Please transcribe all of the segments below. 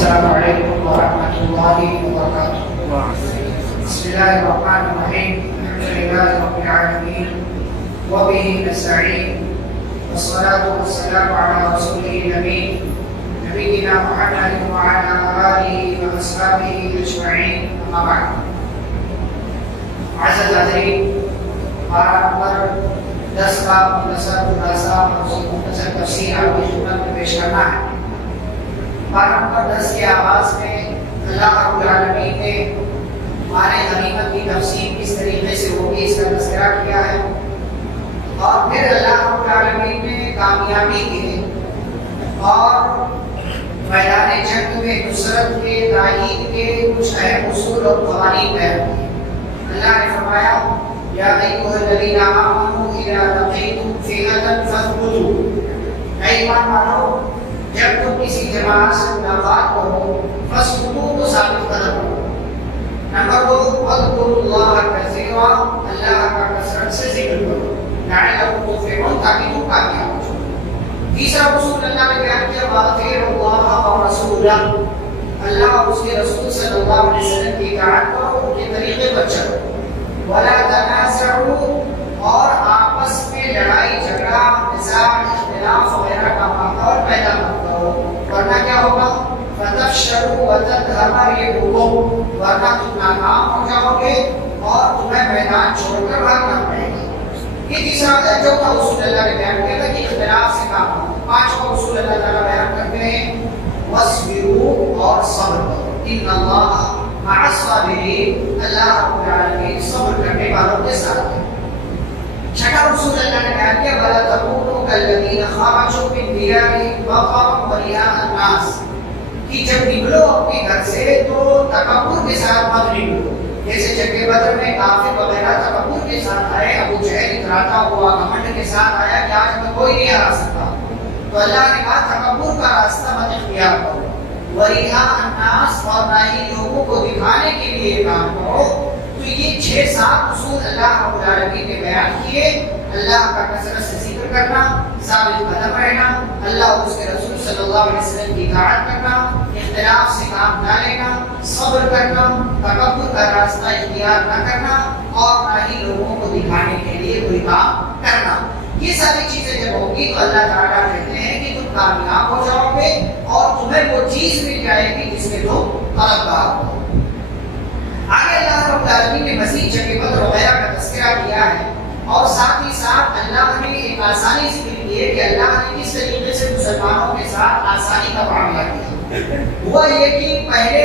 السلام علیکم ورحمۃ اللہ وبرکاتہ۔ بسم اللہ الرحمن الرحیم، الحمد للہ رب العالمین وبہ نستعین والصلاۃ والسلام علی رسولہ الامین نبینا محمد وعلی آلہ واصحابہ اجمعین، اما بعد۔ معزز حاضرین، پارہ نمبر 10 کا مختصر خلاصہ اور اس کی مختصر تفسیر آپ کی خدمت میں پیش کرنا ہے۔ پارہ نمبر 10 کے آغاز میں اللہ رب العالمین نے مال غنیمت کی تقسیم کس طریقے سے ہوگی اس کا تذکرہ کیا ہے، اور پھر اللہ رب العالمین نے کامیابی کے اور میدان جنگ میں نصرت کے تائید کے کچھ اہم اصول اور قوانین بیان کیے۔ اللہ نے فرمایا یا ایھا الذین آمنوا اذا لقیتم فئۃ فاثبتوا، اے ایمان والو جب تم کسی جماعت سے ملاقات کرو فاثبتوا تو ثابت قدم رہو۔ نمبر 2 اذکروا اللہ کثیرا، اللہ کا کثرت سے ذکر کرو لعلکم تفلحون، تاکہ تم کامیاب ہو جاؤ۔ تیسرا اصول اللہ نے بیان کیا واطیعوا اللہ ورسولہ، اللہ اور اس کے رسول صلی اللہ علیہ وسلم کی اطاعت کرو، ان کے طریقے پر چلو۔ ولا تنازعوا، اور آپس میں لڑائی جھگڑا نزاع اختلاف وغیرہ کا ماحول پیدا مت کرو، ورنہ کیا ہوگا فتفشلوا وتذهب ريحكم، ورنہ تم ناکام ہو جاؤ گے اور تمہیں میدان چھوڑ کر بھاگنا پڑے گا۔ یہ تیسرا جو کا اصول اللہ نے بیان کیا تھا کہ اختلاف سے کام کرو۔ پانچواں اصول اللہ تعالیٰ بیان کرتے ہیں واصبروا، اور صبر کرو، ان اللہ مع الصابرین، اللہ رب العالمین صبر کرنے والوں کے ساتھ ہے۔ چھٹا اصول اللہ نے بیان کیا ولا تکونوا کالذین خرجوا من دیارہم بطرا ورئاء الناس، کہ جب نکلو اپنے گھر سے تو تکبر کے ساتھ مت نکلو۔ جیسے جنگ بدر میں کافر وغیرہ تکبر کے ساتھ آئے، ابو جہل اتراتا ہوا گھمنڈ کے ساتھ آیا کہ آج میں کوئی نہیں ہرا سکتا، تو اللہ نے کہا تکبر کا راستہ مت اختیار کرو، ورئاء الناس، اور نہ ہی لوگوں کو دکھانے کے لیے کام کرو۔ تو یہ 6-7 اصول اللہ رب العالمین نے بیان کیے۔ اللہ کا کثرت سے ذکر کرنا، ثابت قدم رہنا، اللہ اور اس کے رسول صلی اللہ علیہ وسلم کی اطاعت کرنا، اختلاف سے کام نہ لینا، صبر کرنا، تکبر کا راستہ اختیار نہ کرنا، اور نہ ہی لوگوں کو دکھانے کے لیے کوئی کام کرنا۔ یہ ساری چیزیں جب ہوگی تو اللہ تعالیٰ کہتے ہیں کہ تم کامیاب ہو جاؤ گے اور تمہیں وہ چیز مل جائے گی جس میں تم طلبگار ہو۔ آگے اللہ رب العالمین نے مزید جنگ بدر وغیرہ کا تذکرہ کیا ہے، اور ساتھ ہی ساتھ اللہ نے ایک آسانی ذکر کی ہے کہ اللہ نے کس طریقے سے مسلمانوں کے ساتھ آسانی کا معاملہ کیا۔ ہوا یہ کہ پہلے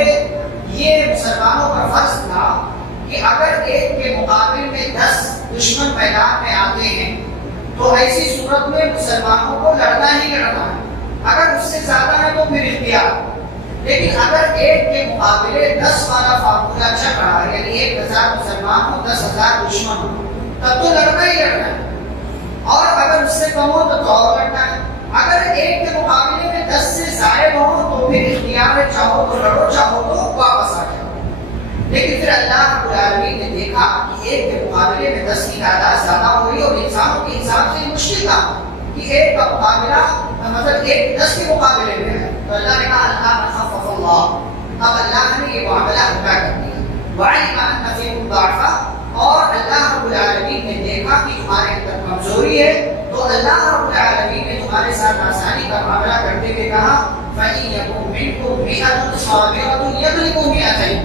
یہ مسلمانوں پر فرض تھا کہ اگر ایک کے مقابل میں 10 دشمن میدان میں آتے ہیں تو ایسی صورت میں مسلمانوں کو لڑنا ہی لڑنا ہے، اگر اس سے زیادہ ہے تو پھر اختیار۔ لیکن اگر ایک کے مقابلے 10 والا فارمولہ چل رہا ہے، یعنی 1000 مسلمان ہو 10,000 دشمن ہو، تب تو لڑنا ہی لڑنا ہے، اور اگر اس سے کم ہو تو اور لڑنا ہے۔ اگر ایک کے مقابلے میں 10 سے زائد ہو تو پھر اختیار ہے، چاہو تو لڑو چاہو تو واپس آ جاؤ۔ لیکن پھر اللہ رب العالمین نے دیکھا کہ ایک کے مقابلے میں 10 کی تعداد زیادہ ہو رہی ہے، اور انسانوں کے حساب سے مشکل تھا کہ ایک کا مقابلہ مطلب ایک 10 کے مقابلے میں ہے، تو اللہ نے کہا اللہ خفف اللہ، اب اللہ نے یہ معاملہ ہلکا کر دیا۔ وعلم ان فیکم ضعفا، اور اللہ رب العالمین نے دیکھا کہ تمہارے اندر کمزوری ہے، تو اللہ رب العالمین نے تمہارے ساتھ آسانی کا معاملہ کرتے ہوئے کہا فَإِن يَكُن مِّنكُم مِّئَةٌ صَابِرَةٌ يَغْلِبُوا مِئَتَيْنِ،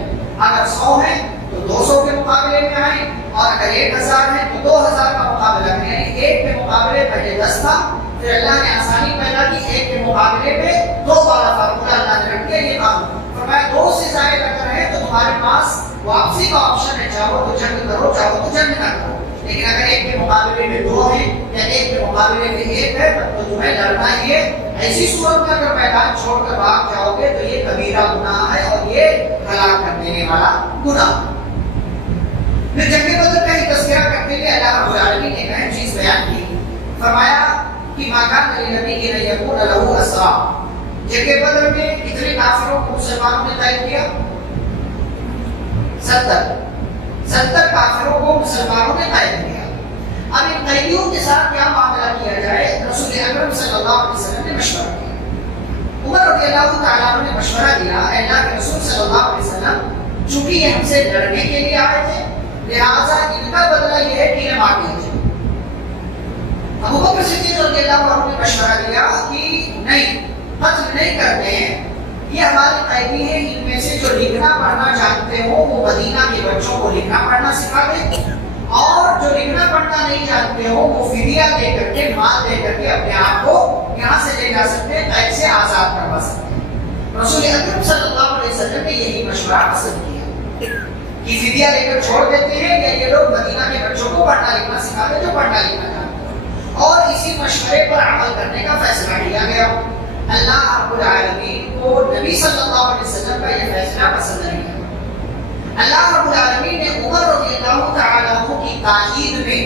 اگر 100 ہیں تو 200 کے مقابلے میں آئیں، اور اگر 1000 ہیں تو 2000 کا مقابلہ کریں، یعنی ایک کے مقابلے پہلے 10 تھا، پھر اللہ نے آسانی پیدا کی، ایک کے مقابلے میں 2 والا فارمولہ اللہ نے رکھ دیا۔ یہ کام فرمایا 2 سے زائد اگر ہے تو تمہارے پاس واپسی کا آپشن ہے، چاہو تو جنگ کرو چاہو تو جنگ نہ کرو، لیکن اگر ایک کے مقابلے میں 2 ہیں یا ایک کے مقابلے میں 1 ہے تو تمہیں لڑنا ہی ہے۔ ایسی صورت میں اگر میدان چھوڑ کر بھاگ جاؤ گے تو یہ کبیرہ گناہ ہے اور یہ ہلاک کر دینے والا گناہ۔ پھر جنگ بدر کا ہی تذکرہ کرتے ہوئے اللہ رب العالمین نے ایک اہم چیز بیان کی، فرمایا کہ ما کان للنبی ان یکون له اسرا، جنگ بدر میں کتنے کافروں کو مسلمانوں نے قید کیا؟ 70 کافروں کو مسلمانوں نے قید کیا۔ اب ان قیدیوں کے ساتھ کیا معاملہ کیا جائے؟ رسول اکرم صلی اللہ علیہ وسلم نے مشورہ کیا۔ عمر رضی اللہ تعالیٰ عنہ نے مشورہ دیا چونکہ یہ ہم سے لڑنے کے لیے آئے تھے، لہٰذا ان کا بدلہ یہ ہے کہ انہیں مار دیا جائے۔ ابو بکر صدیق رضی اللہ عنہ نے مشورہ دیا کہ نہیں، قتل نہیں کرتے ہیں، یہ ہمارے قیدی ہیں، ان میں سے جو لکھنا پڑھنا جانتے ہو وہ مدینہ کے بچوں کو لکھنا پڑھنا سکھا دیں، اور جو لکھنا پڑھنا نہیں جانتے ہو وہ فدیہ دے کر کے، مال دے کر کے اپنے آپ کو یہاں سے لے جا سکتے ہیں، قید سے آزاد کروا سکتے ہیں۔ رسول اکرم صلی اللہ علیہ وسلم نے یہی مشورہ پسند کیا کہ فدیہ لے کر چھوڑ دیتے ہیں، یا یہ لوگ مدینہ کے بچوں کو پڑھنا لکھنا سکھا دیں جو پڑھنا لکھنا جانتے ہیں، اور اسی مشورے پر عمل کرنے کا فیصلہ کیا گیا۔ اللہ رب العالمین کو نبی صلی اللہ علیہ وسلم کا یہ فیصلہ پسند نہیں ہے۔ اللہ رب العالمین نے عمر رضی اللہ تعالیٰ عنہ کی تائید میں،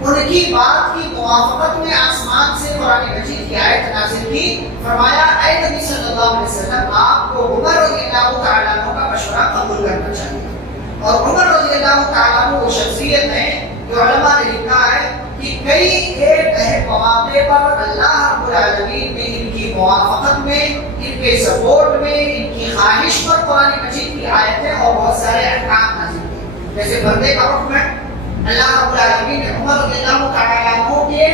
ان کی بات کی موافقت میں آسمان سے قرآن مجید کی آیت نازل کی، فرمایا اے نبی صلی اللہ علیہ وسلم، آپ کو عمر رضی اللہ تعالیٰ عنہ کا مشورہ قبول کرنا چاہیے۔ اور عمر رضی اللہ تعالیٰ عنہ وہ شخصیت ہے جو علماء نے لکھا ہے کہ کئی ایک مواقع پر اللہ رب العالمین نے ان کی موافقت میں، ان کے سپورٹ میں، ان کی خواہش پر قرآن مجید کی آیتیں اور بہت سارے احکام نازل کیے۔ جیسے پردے کا حکم ہے، اللہ رب العالمین نے عمر رضی اللہ تعالیٰ عنہ کے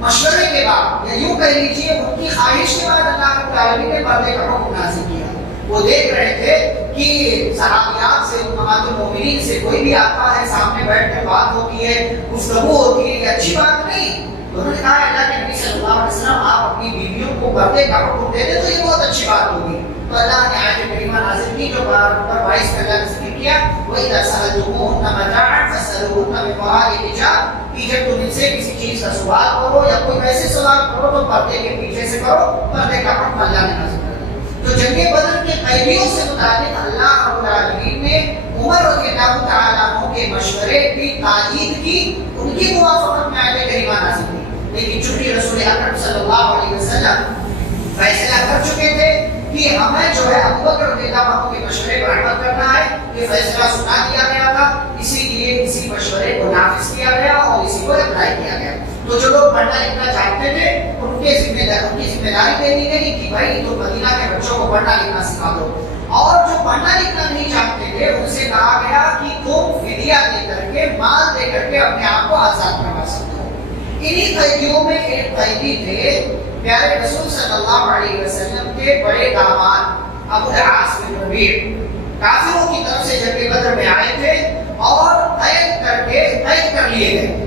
مشورے کے بعد، یا یوں کہہ لیجیے ان کی خواہش کے بعد، اللہ رب العالمین نے پردے کا حکم نازل کیا۔ وہ دیکھ رہے تھے کہ صحابیات سے، امہات المومنین سے کوئی بھی آتا ہے، سامنے بیٹھ کر بات ہوتی ہے، گفتگو ہوتی ہے، یہ اچھی بات نہیں۔ تو انہوں نے کہا اللہ کے نبی صلی اللہ علیہ وسلم، آپ اپنی بیویوں کو پردے کا حکم دے دیں تو یہ بہت اچھی بات ہوگی۔ تو اللہ نے آیت کریمہ نازل کی جو نمبر 22 میں اللہ نے ذکر کیا، وَإِذَا سَأَلْتُمُوهُنَّ مَتَاعًا فَاسْأَلُوهُنَّ مِنْ وَرَاءِ حِجَابٍ، کہ جب تم ان سے کسی چیز کا سوال کرو یا کوئی ویسے سوال کرو تو پردے کے پیچھے سے کرو۔ پردے کا حکم اللہ نے نازل کر دیا۔ تو جنگ بدر کے قیدیوں سے متعلق اللہ رب العالمین نے عمر رضی اللہ تعالیٰ عنہ کے مشورے کی تائید کی، ان کی موافقت میں آیت کریمہ نازل کی۔ لیکن چونکہ رسول اکرم صلی اللہ علیہ وسلم فیصلہ کر چکے تھے کہ ہمیں جو ہے ابو بکر رضی اللہ عنہ کے مشورے پر عمل کرنا ہے، یہ فیصلہ سنا دیا گیا تھا، اسی لیے اسی مشورے کو نافذ کیا گیا اور اسی کو اپلائی کیا گیا۔ تو جو لوگ پڑھنا لکھنا چاہتے تھے ان کی ذمہ داری دے دی گئی کہ بھائی تو مدینہ کے بچوں کو پڑھنا لکھنا سکھا دو، اور جو پڑھنا لکھنا نہیں چاہتے تھے ان سے کہا گیا کہ تم فدیہ دے کر کے، مال دے کر کے اپنے آپ کو آزاد کروا سکتے ہو۔ انہی قیدیوں میں ایک قیدی تھے پیارے رسول صلی اللہ علیہ وسلم کے بڑے داماد ابو العاص بن ربیع، کافروں کی طرف سے جنگ بدر میں آئے تھے اور قید کر لیے گئے،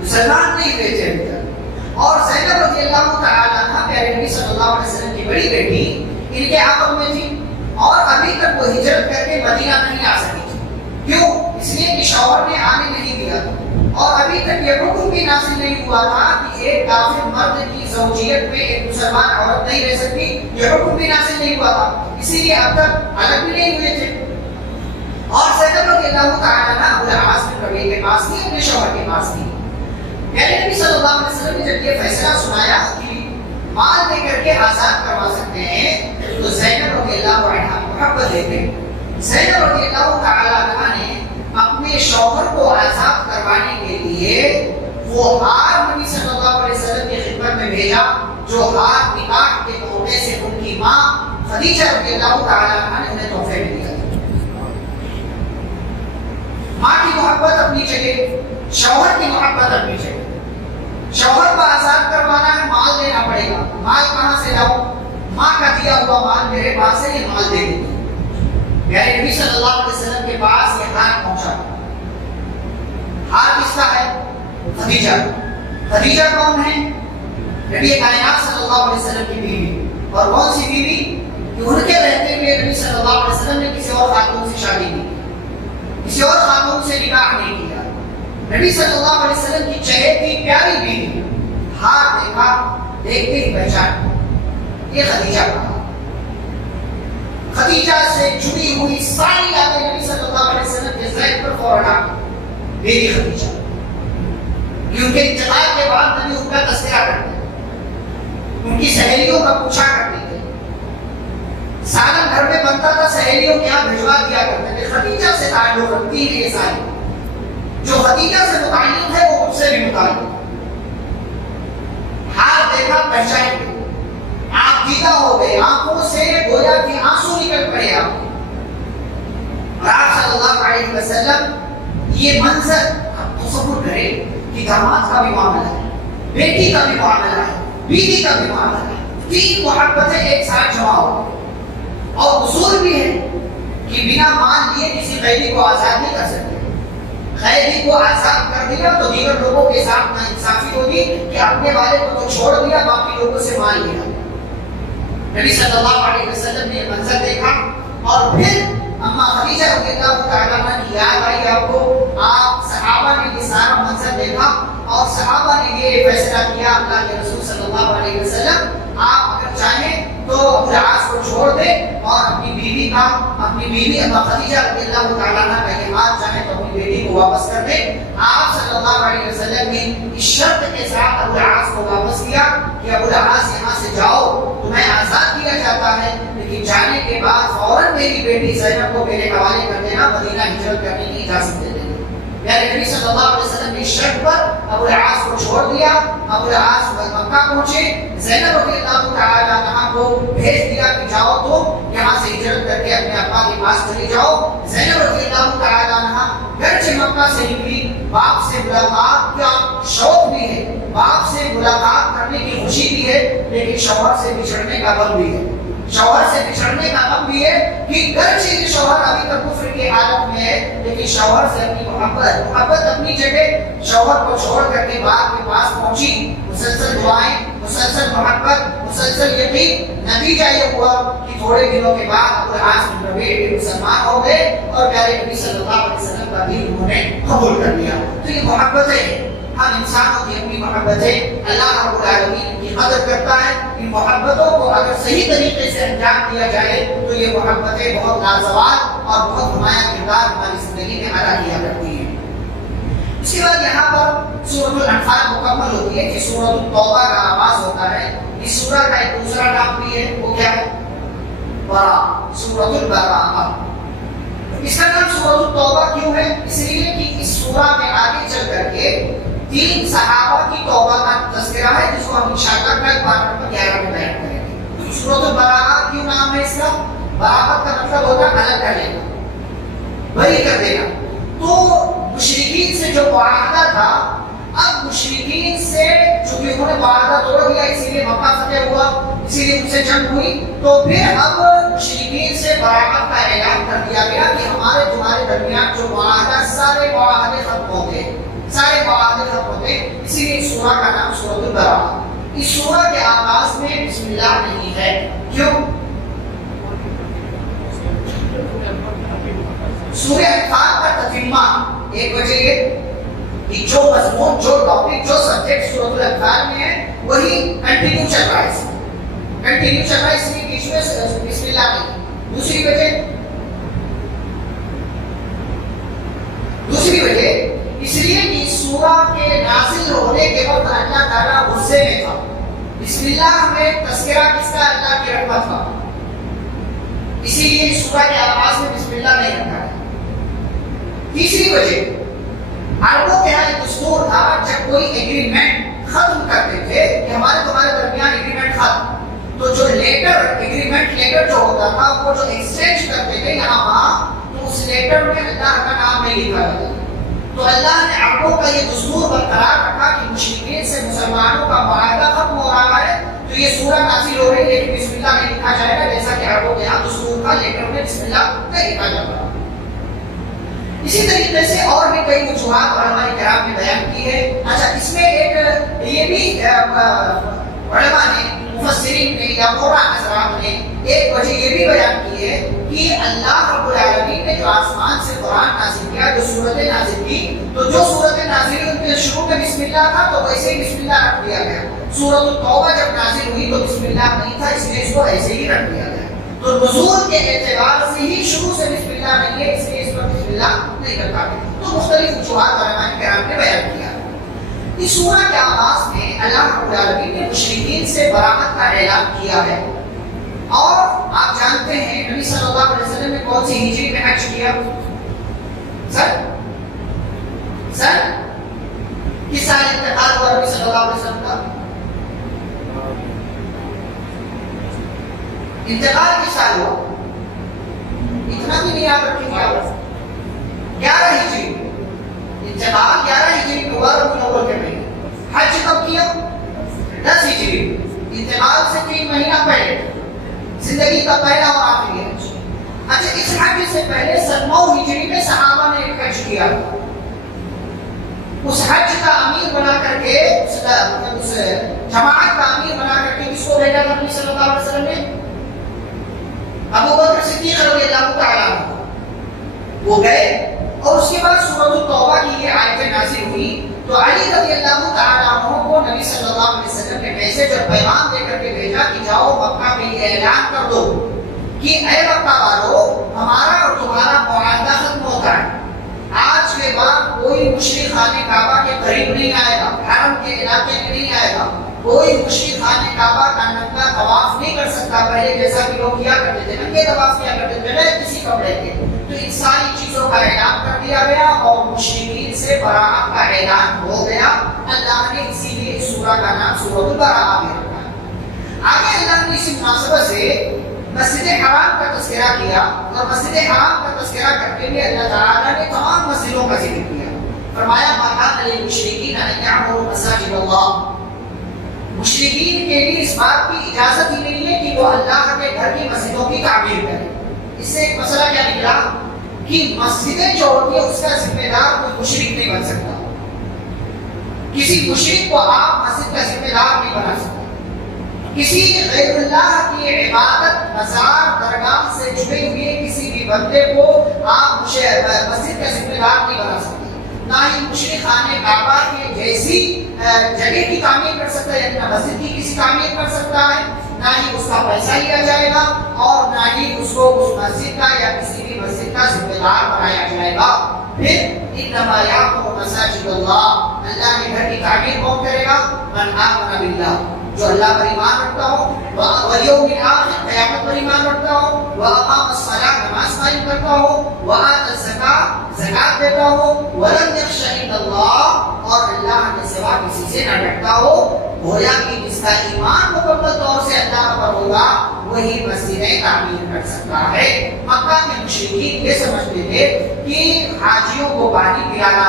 مسلمان نہیں ہوئے تھے ابھی تک۔ اور زینب رضی اللہ تعالیٰ عنہ پیارے نبی صلی اللہ علیہ وسلم کی بڑی بیٹی ان کے عقد میں تھی، اور ابھی تک وہ ہجرت کر کے مدینہ نہیں آ سکی تھی۔ کیوں؟ اس لیے کہ شوہر نے آنے نہیں دیا تھا، اور ابھی تک یہ حکم بھی نازل نہیں ہوا تھا کہ ایک کافر مرد کی زوجیت میں ایک مسلمان عورت نہیں رہ سکتی، یہ حکم بھی نازل نہیں ہوا تھا، اسی لیے اب تک الگ بھی نہیں ہوئے تھے۔ اور زینب رضی اللہ تعالیٰ عنہ ابو العاص بن ربیع کے پاس تھی، اپنے شوہر کے پاس تھی۔ پیارے نبی صلی اللہ علیہ وسلم نے جب یہ فیصلہ سنایا کہ مال دے کر کے آزاد کروا سکتے ہیں، تو زینب رضی اللہ عنہ محبت دے گئے۔ زینب رضی اللہ تعالیٰ عنہ نے اپنے شوہر کو آزاد کروانے کے لیے وہ ہار نبی صلی اللہ علیہ وسلم کی خدمت میں بھیجا، جو ہار نکاح کے موقع سے ان کی ماں خدیجہ رضی اللہ تعالیٰ عنہ نے انہیں تحفے میں دیا۔ ماں کی محبت اپنی جگہ، شوہر کی محبت اپنی جگہ۔ شوہر کو آزاد کروانا ہے، مال دینا پڑے گا۔ مال کہاں سے لاؤ؟ ماں کا دیا ہوا مال میرے پاس ہے، یہ مال دے دیں۔ میرے نبی صلی اللہ علیہ وسلم کے پاس یہ ہار پہنچا۔ ہار کس کا ہے؟ خدیجہ۔ خدیجہ کون ہے؟ نبی کائنات صلی اللہ علیہ وسلم کی بیوی۔ اور کون سی بیوی؟ کہ ان کے رہتے ہوئے نبی صلی اللہ علیہ وسلم نے کسی اور خاتون سے شادی نہیں کی، کسی اور خاتون سے نکاح نہیں کیا۔ نبی صلی اللہ علیہ وسلم کی چہیتی پیاری بیوی، ہار دیکھا، دیکھتے ہی پہچان، یہ خدیجہ کا۔ خدیجہ سے جڑی ہوئی ساری یادیں نبی صلی اللہ علیہ وسلم کے ذہن پر فوراً آ گئی، میری خدیجہ۔ کیونکہ انتقال کے بعد نبی ان کا تذکرہ کرتے تھے، ان کی سہیلیوں کا پوچھا کرتے تھے، سالن گھر میں بنتا تھا، سہیلیوں کے یہاں بھجوا دیا کرتے تھے۔ خدیجہ سے تعلق رکھتی ہے یہ ساری، جو خدیجہ سے متعلق ہے وہ مجھ سے بھی متعلق ہے۔ ہاتھ دیکھا پہچان گئے، آپ دیدہ ہو گئے، آنکھوں سے گویا کہ آنسو نکل پڑے۔ علیہ وسلم یہ منظر تصور کرے کہ داماد کا بھی معاملہ ہے، بیٹی کا بھی معاملہ ہے، بیوی کا بھی معاملہ ہے، تین محبتیں ایک ساتھ جمع ہو، اور اصول بھی ہے کہ بنا مان لیے کسی قیدی کو آزاد نہیں کر سکتے. قیدی کو آزاد کر دیا تو دیگر لوگوں کے ساتھ ناانصافی ہوگی کہ اپنے والے کو تو چھوڑ دیا، باقی لوگوں سے مان لیا. نبی صلی اللہ علیہ وسلم نے یہ منظر دیکھا اور پھر اما خدیجہ رضی اللہ تعالیٰ عنہ کی یاد آئی آپ کو. آپ صحابہ نے یہ سارا منظر دیکھا اور صحابہ نے یہ فیصلہ کیا اللہ کے رسول صلی اللہ علیہ وسلم آپ اگر چاہیں تو ابو العاص کو چھوڑ دیں اور اپنی بیوی اما خدیجہ رضی اللہ تعالیٰ عنہ کا یہ ہاتھ چاہیں تو اپنی بیٹی کو واپس کر دیں. آپ صلی اللہ علیہ وسلم نے اس شرط کے ساتھ ابو العاص کو واپس کیا کہ ابو العاص یہاں سے جاؤ، تمہیں آزاد کیا جاتا ہے، لیکن جانے کے بعد فوراً میری بیٹی زینب کو میرے حوالے کر دینا، مدینہ ہجرت کرنے کی اجازت دے دینا. یعنی نبی صلی اللہ علیہ وسلم نے شرط پر ابو العاص کو چھوڑ دیا. ابو العاص مکہ پہنچے، زینب رضی اللہ تعالیٰ عنہا کو بھیج دیا کہ جاؤ تو یہاں سے ہجرت کر کے اپنے ابا کے پاس چلی جاؤ. زینب رضی اللہ تعالیٰ عنہا گرچہ مکہ سے نکلی، باپ سے ملاقات کا شوق بھی ہے، باپ سے ملاقات کرنے کی خوشی بھی ہے، لیکن شوہر سے بچھڑنے کا غم بھی ہے. شوہر سے بچھڑنے کا غم بھی ہے کہ گرچہ یہ شوہر ابھی تک کفر کی حالت میں ہے، لیکن شوہر سے اپنی محبت اپنی جگہ شوہر کو چھوڑ کر کے باپ کے پاس پہنچی. مسلسل دعائیں، مسلسل محبت، مسلسل یقین. نتیجہ یہ ہوا کہ تھوڑے دنوں کے بعد ابو العاص بن ربیع مسلمان ہو گئے اور پیارے نبی صلی اللہ علیہ وسلم کا دین انہوں نے قبول کر لیا. تو یہ محبتیں، ہم انسانوں کی اپنی محبتیں، اللہ رب العالمین کی قدر کرتا ہے. ان محبتوں کو اگر صحیح طریقے سے انجام دیا جائے تو یہ محبتیں بہت لازوال اور بہت نمایاں کردار ہماری زندگی میں ادا کیا کرتی ہیں. اس کے بعد یہاں پر سورۃ الانفال مکمل ہوتی ہے کہ سورۃ التوبہ کا آغاز ہوتا ہے. اس سورہ کا ایک دوسرا نام بھی ہے، وہ کیا ہے؟ براء، سورۃ البراء. اس کا نام سورۃ التوبہ کیوں ہے؟ اس لیے کہ اس سورہ میں آگے چل کر کے تین صحابہ کی توبہ کا تذکرہ ہے، جس کو ہم انشاءاللہ کل بار نمبر 11 میں بیان کریں گے. سورۃ البراء کیوں نام ہے اس کا؟ براءت کا مطلب ہوتا ہے الگ کر لینا، بری کر دینا. تو مشرکین سے جو معاہدہ تھا، اب مشرکین سے چونکہ انہوں نے معاہدہ توڑ دیا، اسی لیے مکہ فتح ہوا، اسی لیے ان سے جنگ ہوئی، تو پھر اب مشرکین سے براءت کا اعلان کر دیا گیا کہ ہمارے تمہارے درمیان جو معاہدہ، سارے معاہدے ختم ہو گئے، سارے معاہدے ختم ہو گئے. اسی لیے اس سورہ کا نام سورۃ البراء. اس سورہ کے آغاز میں بسم اللہ نہیں ہے. کیوں؟ سورہ انفال کا تتمہ ایک وجہ یہ کہ جو مضمون، جو ٹاپک، جو سبجیکٹ سورۃ الانفال میں ہے وہی کنٹینیو چل رہا ہے، کنٹینیو چل رہا ہے، اس لیے بیچ میں بسم اللہ نہیں. دوسری وجہ اس لیے کہ سورہ کے نازل ہونے کے وقت اللہ تعالیٰ غصے میں تھا. بسم اللہ میں تذکرہ کس کا؟ اللہ کی رحمت کا. اسی لیے سورہ کے آغاز میں بسم اللہ نہیں رکھا ہے. تیسری وجہ، عربوں کے یہاں ایک دستور تھا، جب کوئی ایگریمنٹ ختم کرتے تھے کہ ہمارے تمہارے درمیان ایگریمنٹ ختم، تو جو لیٹر، ایگریمنٹ لیٹر جو ہوتا تھا وہ جو ایکسچینج کرتے تھے یہاں وہاں، تو اس لیٹر میں اللہ کا نام نہیں لکھا جاتا. تو اللہ نے عربوں کا یہ دستور برقرار رکھا کہ مشرکین سے مسلمانوں کا معاہدہ ختم ہو رہا ہے تو یہ سورہ نازل ہو رہی ہے لیکن بسم اللہ نہیں لکھا جائے گا، جیسا کہ عربوں کے یہاں دستور تھا، لیٹر میں بسم اللہ نہیں لکھا جاتا. اسی طریقے سے اور بھی کئی وجوہات علماء کرام نے بیان کی ہے. اچھا، اس میں ایک یہ بھی علماء نے، مفسرین نے یا قرآن حضرات نے ایک وجہ یہ بھی بیان کی ہے کہ اللہ رب العالمین نے جو آسمان سے قرآن نازل کیا، جو سورتیں نازل کی، تو جو سورتیں نازل ہوئی ان کے شروع میں بسم اللہ تھا تو ویسے ہی بسم اللہ رکھ دیا گیا. سورۃ التوبہ جب نازل ہوئی تو بسم اللہ نہیں تھا، اس لیے اس کو ایسے ہی رکھ دیا گیا. تو نزول کے اعتبار سے ہی شروع سے بسم اللہ نہیں ہے، اس لیے اس پر بسم اللہ نہیں رکھا گیا. تو مختلف وجوہات علماء کرام نے بیان کیا. اس سورہ کے آغاز میں اللہ رب العالمین نے مشرکین سے براءت کا اعلان کیا ہے. اور آپ جانتے ہیں نبی صلی اللہ علیہ وسلم نے کون سی ہجری میں حج کیا؟ سر کس سال انتقال ہوا نبی صلی اللہ علیہ وسلم کا؟ انتقال کس سال ہوا؟ اتنا بھی نہیں یاد رکھیں گے آپ. 11 ہجری انتقال 11 ہجری میں ہوا ربیع الاول کے مہینے. حج کب کیا؟ 10 ہجری. انتقال سے 3 مہینہ پہلے زندگی کا پہلا اور آخری حج. اچھا اس حج سے پہلے 9 ہجری میں صحابہ نے ایک حج کیا. اس حج کا امیر بنا کر کے اس جماعت کا امیر بنا کر کے کس کو بھیجا تھا نبی صلی اللہ علیہ وسلم نے؟ ابو بکر صدیق رضی اللہ تعالی عنہ. وہ گئے اور اس کے بعد سورۃ التوبہ کی یہ آیتیں نازل ہوئی. تو علی رضی اللہ تعالی عنہ کو نبی صلی اللہ علیہ وسلم نے میسج اور پیغام دے کر کے بھیجا کہ جاؤ مکہ میں یہ اعلان کر دو کہ اے مکہ والو ہمارا اور تمہارا معاہدہ ختم ہوتا ہے. آج کے بعد کوئی مشرک خانہ کعبہ کے قریب نہیں آئے گا, حرم کے علاقے میں نہیں آئے گا. کوئی مشرک خانہ کعبہ کا ننگا طواف نہیں کر سکتا. پہلے جیسا کہ لوگ کیا کرتے تھے, ننگے طواف کیا کرتے تھے بغیر کسی کپڑے کے. تو ان ساری چیزوں کا اعلان کر دیا گیا اور مشرکین سے براءت کا اعلان ہو گیا. اللہ نے اسی لیے اس سورہ کا نام سورۃ البراءہ بھی رکھا. آگے اللہ نے اسی مناسبت سے مسجد حرام کا تذکرہ کیا اور مسجد حرام کا تذکرہ کرتے ہوئے اللہ تعالیٰ نے تمام مسجدوں کا ذکر کیا. فرمایا ما کان للمشرکین ان یعمروا مساجد اللہ. مشرکین کے لیے اس بات کی اجازت ہی نہیں ہے کہ وہ اللہ کے گھر کی مسجدوں کی تعمیر کریں. اس سے ایک مسئلہ کیا نکلا کہ مسجدیں جو ہوتی ہیں اس کا ذمہ دار کوئی مشرک نہیں بن سکتا. کسی مشرک کو آپ مسجد کا ذمہ دار نہیں بنا سکتے. کسی غیر اللہ کی عبادت مزار درگاہ سے جڑے ہوئے کسی بھی بندے کو آپ مسجد کا ذمہ دار نہیں بنا سکتے. نہ ہی مشرک خانہ کعبہ کے جیسی جگہ کی تعمیر کر سکتا ہے, یعنی نہ مسجد کی کسی تعمیر کر سکتا ہے, نہ ہی اس کا پیسہ لیا جائے گا اور نہ ہی اس کو اس مسجد کا یا کسی بھی مسجد کا ذمہ دار بنایا جائے گا. پھر انما یعمر مساجد اللہ, اللہ کے گھر کی تعمیر کون کرے گا؟ من آمن باللہ, جو اللہ پر ایمان رکھتا ہو, والیوم الآخر قیامت پر ایمان رکھتا ہو, واقام الصلاۃ نماز قائم کرتا ہو, وآت الزکاۃ زکات دیتا ہو, ولم یخش الا اللہ اور اللہ کے سوا کسی سے نہ ڈرتا ہو. گویا کہ جس کا ایمان مکمل طور سے اللہ پر ہوگا وہی مسجدیں تعمیر کر سکتا ہے. مکہ کے مشرکین یہ سمجھتے تھے کہ حاجیوں کو پانی پلانا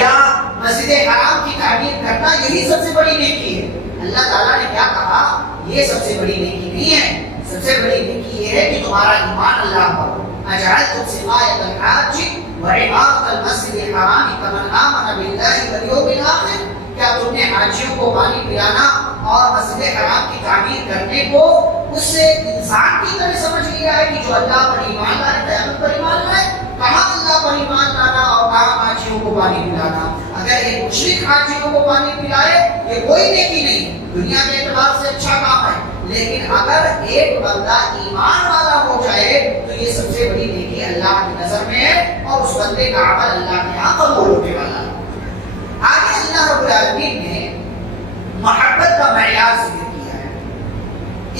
یا مسجد حرام کی تعمیر کرنا یہی سب سے بڑی نیکی ہے. اللہ تعالیٰ نے کیا کہا؟ یہ سب سے بڑی نیکی نہیں ہے. سب سے بڑی نیکی یہ ہے کہ تمہارا ایمان اللہ پر ہو. اجعلتم سقایۃ الحاج وعمارۃ المسجد الحرام کمن آمن باللہ والیوم الآخر, کیا تم نے حاجیوں کو پانی پلانا اور مسجد حرام کی تعمیر کرنے کو اس سے انسان کی طرح سمجھ لیا ہے کہ جو اللہ پر ایمان لائے, قیامت پر ایمان لائے؟ کہاں اللہ پر ایمان لانا اور کہاں حاجیوں کو پانی پلانا؟ اگر ایک مشرک حاجیوں کو پانی پلائے یہ کوئی نیکی نہیں, دنیا کے اعتبار سے اچھا کام ہے, لیکن اگر ایک بندہ ایمان والا ہو جائے تو یہ سب سے بڑی نیکی اللہ کی نظر میں ہے اور اس بندے کا عمل اللہ کے یہاں قبول ہونے والا ہے. آگے اللہ رب العالمین نے محبت کا معیار ذکر کیا ہے.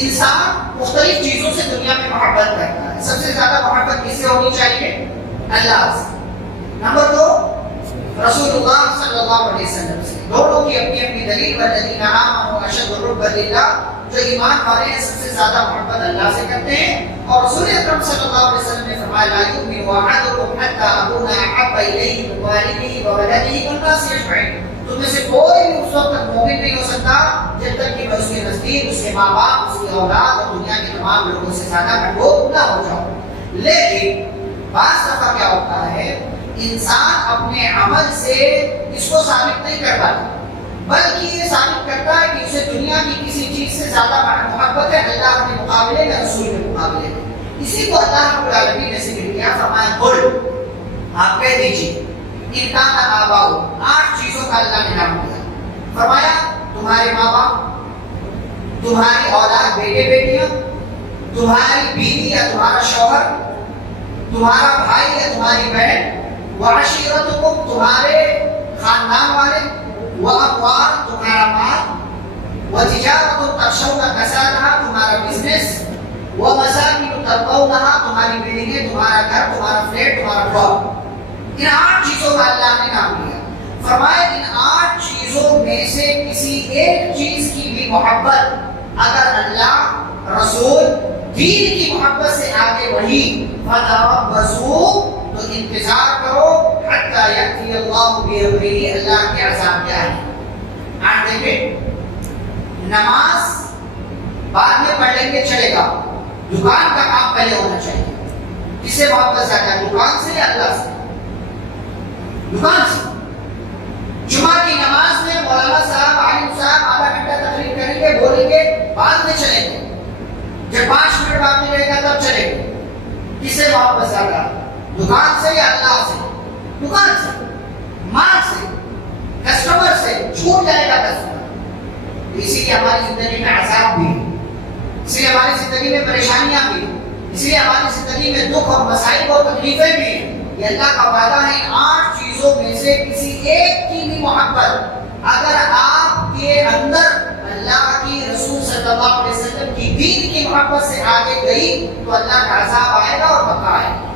انسان مختلف چیزوں سے دنیا میں محبت کرتا ہے. سب سے زیادہ محبت کس سے ہونی چاہیے؟ اللہ سے. نمبر 2 رسول اللہ صلی اللہ علیہ وسلم سے. دونوں کی اپنی اپنی دلیل. والذین آمنوا اشد حبا للہ, جو ایمان والے ہیں سب سے زیادہ محبت اللہ سے کرتے ہیں. اور رسول اکرم صلی اللہ علیہ وسلم نے فرمایا لا یؤمن احدکم حتی اکون احب الیہ من والدہ وولدہ والناس اجمعین. تم میں سے کوئی بھی اس وقت تک مومن نہیں ہو سکتا جب تک کہ میں اس کے نزدیک, اس کے ماں باپ, اس کی اولاد اور دنیا کے تمام لوگوں سے زیادہ محبوب نہ ہو جاؤں. لیکن بعض دفعہ کیا ہوتا ہے, انسان اپنے عمل سے اس کو ثابت نہیں کر پاتا, بلکہ یہ ثابت کرتا ہے کہ اسے دنیا کی کسی چیز سے زیادہ محبت ہے اللہ کے مقابلے میں, رسول کے مقابلے میں. اسی کو اللہ رب العالمین نے ذکر کیا. فرمایا قل, آپ کہہ دیجیے, ان کان آباؤ, 8 چیزوں کا اللہ نے نام دیا. فرمایا تمہارے ماں باپ, تمہاری اولاد بیٹے بیٹیاں, تمہاری بیوی یا تمہارا شوہر, تمہارا بھائی یا تمہاری بہن, وعشیرتکم تمہارے خاندان والے, واموال تمہارا مال, وتجارت تخشون کسادها تمہارا بزنس, ومساکن ترضونها تمہاری بلڈنگیں, تمہارا گھر, تمہارا فلیٹ, تمہارا پلاٹ. ان 8 چیزوں کا اللہ نے نام لیا. فرمایا ان 8 چیزوں میں سے کسی ایک چیز کی بھی محبت اگر اللہ, رسول, دین کی محبت سے آگے بڑھی فتربصوا تو انتظار کرو حتی یأتی اللہ بامرہ، اللہ کے عذاب کے آئے. آج دیکھیں نماز بعد میں پڑھ لیں گے چلے گا، دکان کا کام پہلے ہونا چاہیے. کس سے محبت زیادہ ہے، دکان سے یا اللہ سے؟ دکان سے. جمعہ کی نماز میں مولانا صاحب عالم صاحب آدھا گھنٹہ تقریر کریں گے، بولیں گے، بعد میں چلیں گے. جب 5 منٹ باقی رہے گا تب چلیں گے. کس سے محبت زیادہ ہے، دکان سے یا اللہ سے؟ دکان سے، مال سے، کسٹمر سے. چھوٹ جائے گا کسٹمر. اسی لیے ہماری زندگی میں عذاب بھی، اس لیے ہماری زندگی میں پریشانیاں بھی، اس لیے ہماری زندگی میں دکھ اور مسائل اور تکلیفیں بھی ہیں. یہ اللہ کا وعدہ ہے. 8 چیزوں میں سے کسی ایک کی بھی محبت اگر آپ کے اندر اللہ کی رسول صلی اللہ علیہ وسلم کی دین کی محبت سے آگے گئی تو اللہ کا عذاب آئے گا اور پکا آئے گا.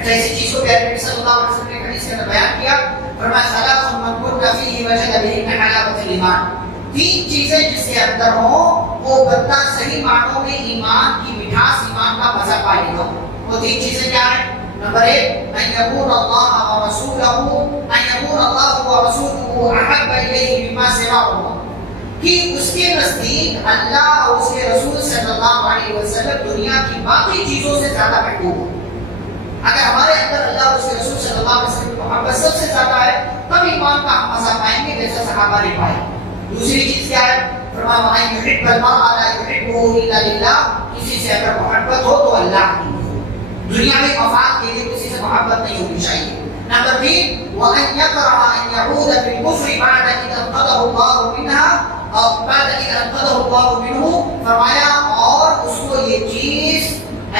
اچھا، اسی چیز کو پیارے نبی صلی اللہ علیہ وسلم نے حدیث کے اندر بیان کیا. فرمایا ثلاث من كن فيه وجد بهن حلاوة الإيمان. 3 چیزیں جس کے اندر ہوں وہ بندہ صحیح معنوں میں ایمان کی مٹھاس، ایمان کا مزہ پائے گا. وہ 3 چیزیں کیا ہیں؟ نمبر 1 ان يكون الله ورسوله احب اليه مما سواه، کہ اس کے نزدیک اللہ اور اس کے رسول صلی اللہ علیہ وسلم دنیا کی باقی چیزوں سے زیادہ محبوب ہو. اگر ہمارے اندر اللہ اور اس کے رسول صلی اللہ علیہ وسلم کی محبت سب سے زیادہ ہے تب ایمان کا ہم مزہ پائیں گے جیسا صحابہ نے پایا. دوسری چیز کیا ہے؟ فرمایا وَأَن يُحِبَّ الْمَرْءَ لَا يُحِبُّهُ إِلَّا لِلَّهِ. کسی سے اگر محبت ہو تو اللہ کی ہو، دنیا میں مفاد کے لیے کسی سے محبت نہیں ہونی چاہیے. نمبر 3 وَأَن يَكْرَهَ أَن يَعُودَ فِي الْكُفْرِ بَعْدَ إِذْ أَنقَذَهُ اللَّهُ مِنْهَا اور بعد إِذْ أَنقَذَهُ اللَّهُ مِنْهُ. فرمایا اور اس کو یہ چیز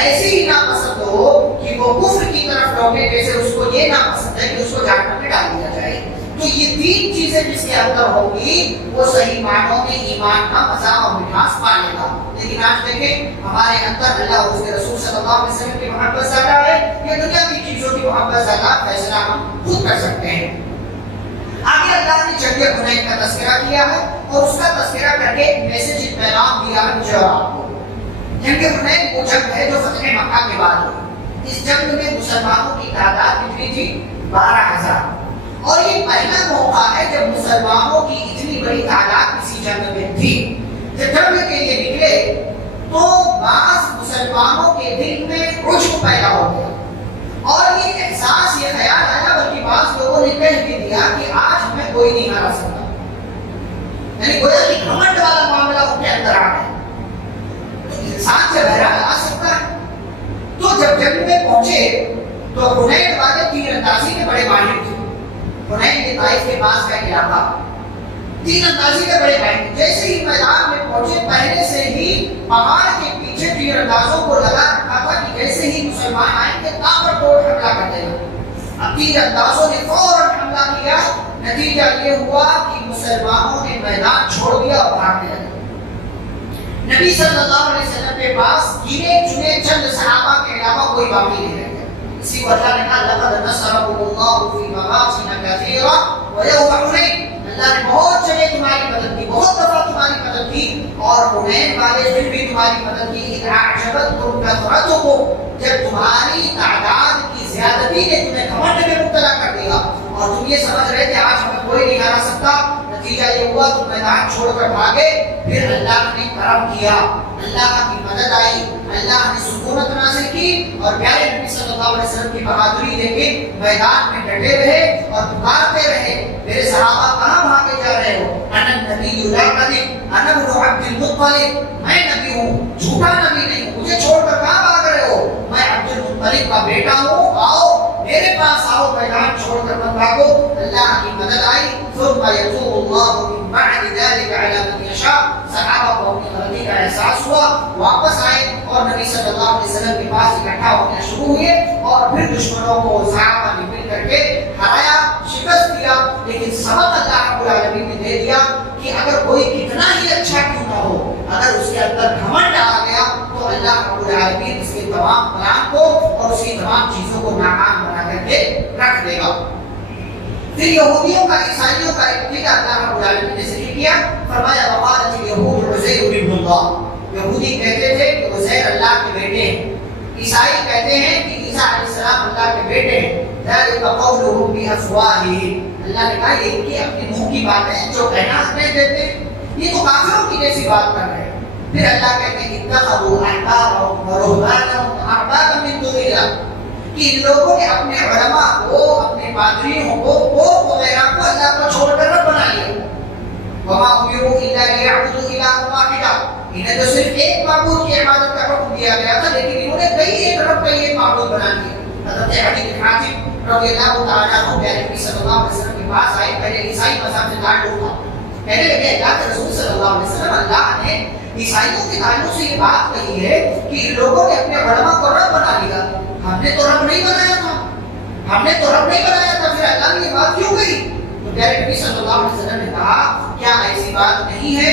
ایسی ہی ناپسند ہو کہ وہ کفر کی طرف لوٹے، جیسے اس کو یہ ناپسند ہے کہ اس کو جہنم میں ڈال دیا جائے. تو یہ 3 چیزیں جس کے اندر ہوگی وہ صحیح معنوں میں ایمان کا مزہ اور مٹھاس پائے گا. لیکن آج دیکھیں ہمارے اندر اللہ اور اس کے رسول صلی اللہ علیہ وسلم کی محبت زیادہ ہے یا دنیا کی چیزوں کی محبت زیادہ؟ فیصلہ ہم خود کر سکتے ہیں. آگے اللہ نے جنگ حنین کا تذکرہ کیا ہے اور اس کا تذکرہ کر کے ایک میسج، پیغام دیا ہے مجھے اور آپ کو. جنگ حنین وہ جنگ ہے جو فتح مکہ کے بعد ہوئی. اس جنگ میں مسلمانوں کی تعداد کتنی تھی؟ 12,000. اور یہ پہلا موقع ہے جب مسلمانوں کی اتنی بڑی تعداد کسی جنگ میں تھی. جب جنگ کے لیے نکلے تو بعض مسلمانوں کے دل میں عجب پیدا ہو گیا اور یہ احساس، یہ خیال آیا، بلکہ بعض لوگوں نے کہہ بھی دیا کہ آج ہمیں کوئی نہیں ہرا سکتا. یعنی گویا کہ گھمنڈ والا معاملہ ان کے اندر آ گیا. انسان سے بہرحال آ سکتا ہے. تو جب جنگ میں پہنچے تو حنین والے تیر اندازی میں بڑے ماہر تھے. حنین کے طائف کے پاس کا علاقہ تیر اندازی کے بڑے ماہر. جیسے ہی میدان میں پہنچے پہلے سے ہی پہاڑ کے پیچھے تیر اندازوں کو لگا رکھا تھا کہ جیسے ہی مسلمان آئیں گے تابڑ توڑ حملہ کر دیں گے. اب تیر اندازوں نے فوراً حملہ کیا. نتیجہ یہ ہوا کہ مسلمانوں نے میدان چھوڑ دیا اور بھاگنے لگے. نبی صلی اللہ علیہ وسلم کے پاس گنے چنے چند صحابہ کے علاوہ کوئی باقی نہیں رہ گیا. اسی کو اللہ نے کہا لقد نصرکم اللہ فی مواطن کثیرہ ویوم حنین. اللہ نے بہت جگہ تمہاری مدد کی، بہت دفعہ تمہاری مدد کی، اور حنین والے دن بھی تمہاری مدد کی. اذ اعجبتکم کثرتکم، جب تمہاری تعداد کی زیادتی نے تمہیں گھمنڈ میں مبتلا کر دیا اور تم یہ سمجھ رہے تھے آج ہمیں کوئی نہیں ہرا سکتا. نتیجہ یہ ہوا تم میدان چھوڑ کر بھاگے. پھر اللہ نے کرم کیا، اللہ کی مدد آئی، اللہ نے سکونت نازل کی اور پیارے نبی صلی اللہ علیہ وسلم کی بہادری دیکھے میدان میں ڈٹے رہے اور پکارتے رہے میرے صحابہ کہاں بھاگے جا رہے ہو؟ انا النبی لا کذب انا ابن عبد المطلب، میں نبی ہوں، جھوٹا نبی نہیں ہوں. مجھے چھوڑ کر کہاں بھاگ رہے ہو؟ میں عبد المطلب کا بیٹا ہوں، آؤ میرے پاس آؤ، میدان چھوڑ کر مت بھاگو. اللہ کی مدد آئی. ثم يتوب الله من بعد ذلك على من يشاء. صحابہ کو اپنی غلطی کا احساس ہوا، واپس آئے اور نبی صلی اللہ علیہ وسلم کے پاس اکٹھا ہونا شروع ہوئے اور پھر دشمنوں کو صحابہ نے مل کر کے ہرایا، شکست دیا. لیکن سبق اللہ رب العالمین نے دے دیا کہ اگر کوئی کتنا ہی اچھا کیوں نہ ہو، اگر اس کے اندر گھمنڈ آ گیا تو اللہ رب العالمین اس کے تمام پلان کو اور اس کی تمام چیزوں کو ناکام بنا کر کے رکھ دے گا. پھر یہودیوں کا، عیسائیوں کا ایک عقیدہ اللہ رب العالمین نے ذکر کیا. فرمایا وقالت الیہود عزیر ابن اللہ. یہودی کہتے تھے کہ عزیر اللہ کے بیٹے ہیں، عیسائی کہتے ہیں کہ عیسیٰ علیہ السلام اللہ کے بیٹے ہیں، ذالک قولہم بافواہہم، اللہ نے کہا یہ ان کی اپنی منہ کی باتیں جو کہنا نہیں دیتے، یہ تو کافروں کی جیسی بات کر رہے ہیں۔ پھر اللہ کہتے ہیں اتخذوا احبارهم ورهبانهم اربابا من دون اللہ، کہ ان لوگوں نے اپنے علماء کو، اپنے پادریوں کو، پوپ وغیرہ کو اللہ کو چھوڑ کر رب بنا لیا۔ وما امروا الا ليعبدوا الها واحدا، انہیں تو صرف ایک معبود کی عبادت کا حکم دیا گیا تھا، لیکن انہوں نے کئی ایک رب کا ایک معبود بنا لیا۔ حضرت علی بن حاتم رضی اللہ تعالیٰ عنہ پیارے نبی صلی اللہ علیہ وسلم کے پاس آئے، پہلے عیسائی مذہب سے تعلق تھا، کہنے لگے اللہ کے رسول صلی اللہ علیہ وسلم، اللہ نے عیسائیوں کے تعلق سے یہ بات کہی ہے کہ ان لوگوں نے اپنے علماء کو رب بنا لیا، ہم نے تو رب نہیں بنایا تھا، ہم نے تو رب نہیں بنایا تھا، پھر اللہ نے یہ بات کیوں کہی؟ تو پیارے نبی صلی اللہ علیہ وسلم نے کہا کیا ایسی بات نہیں ہے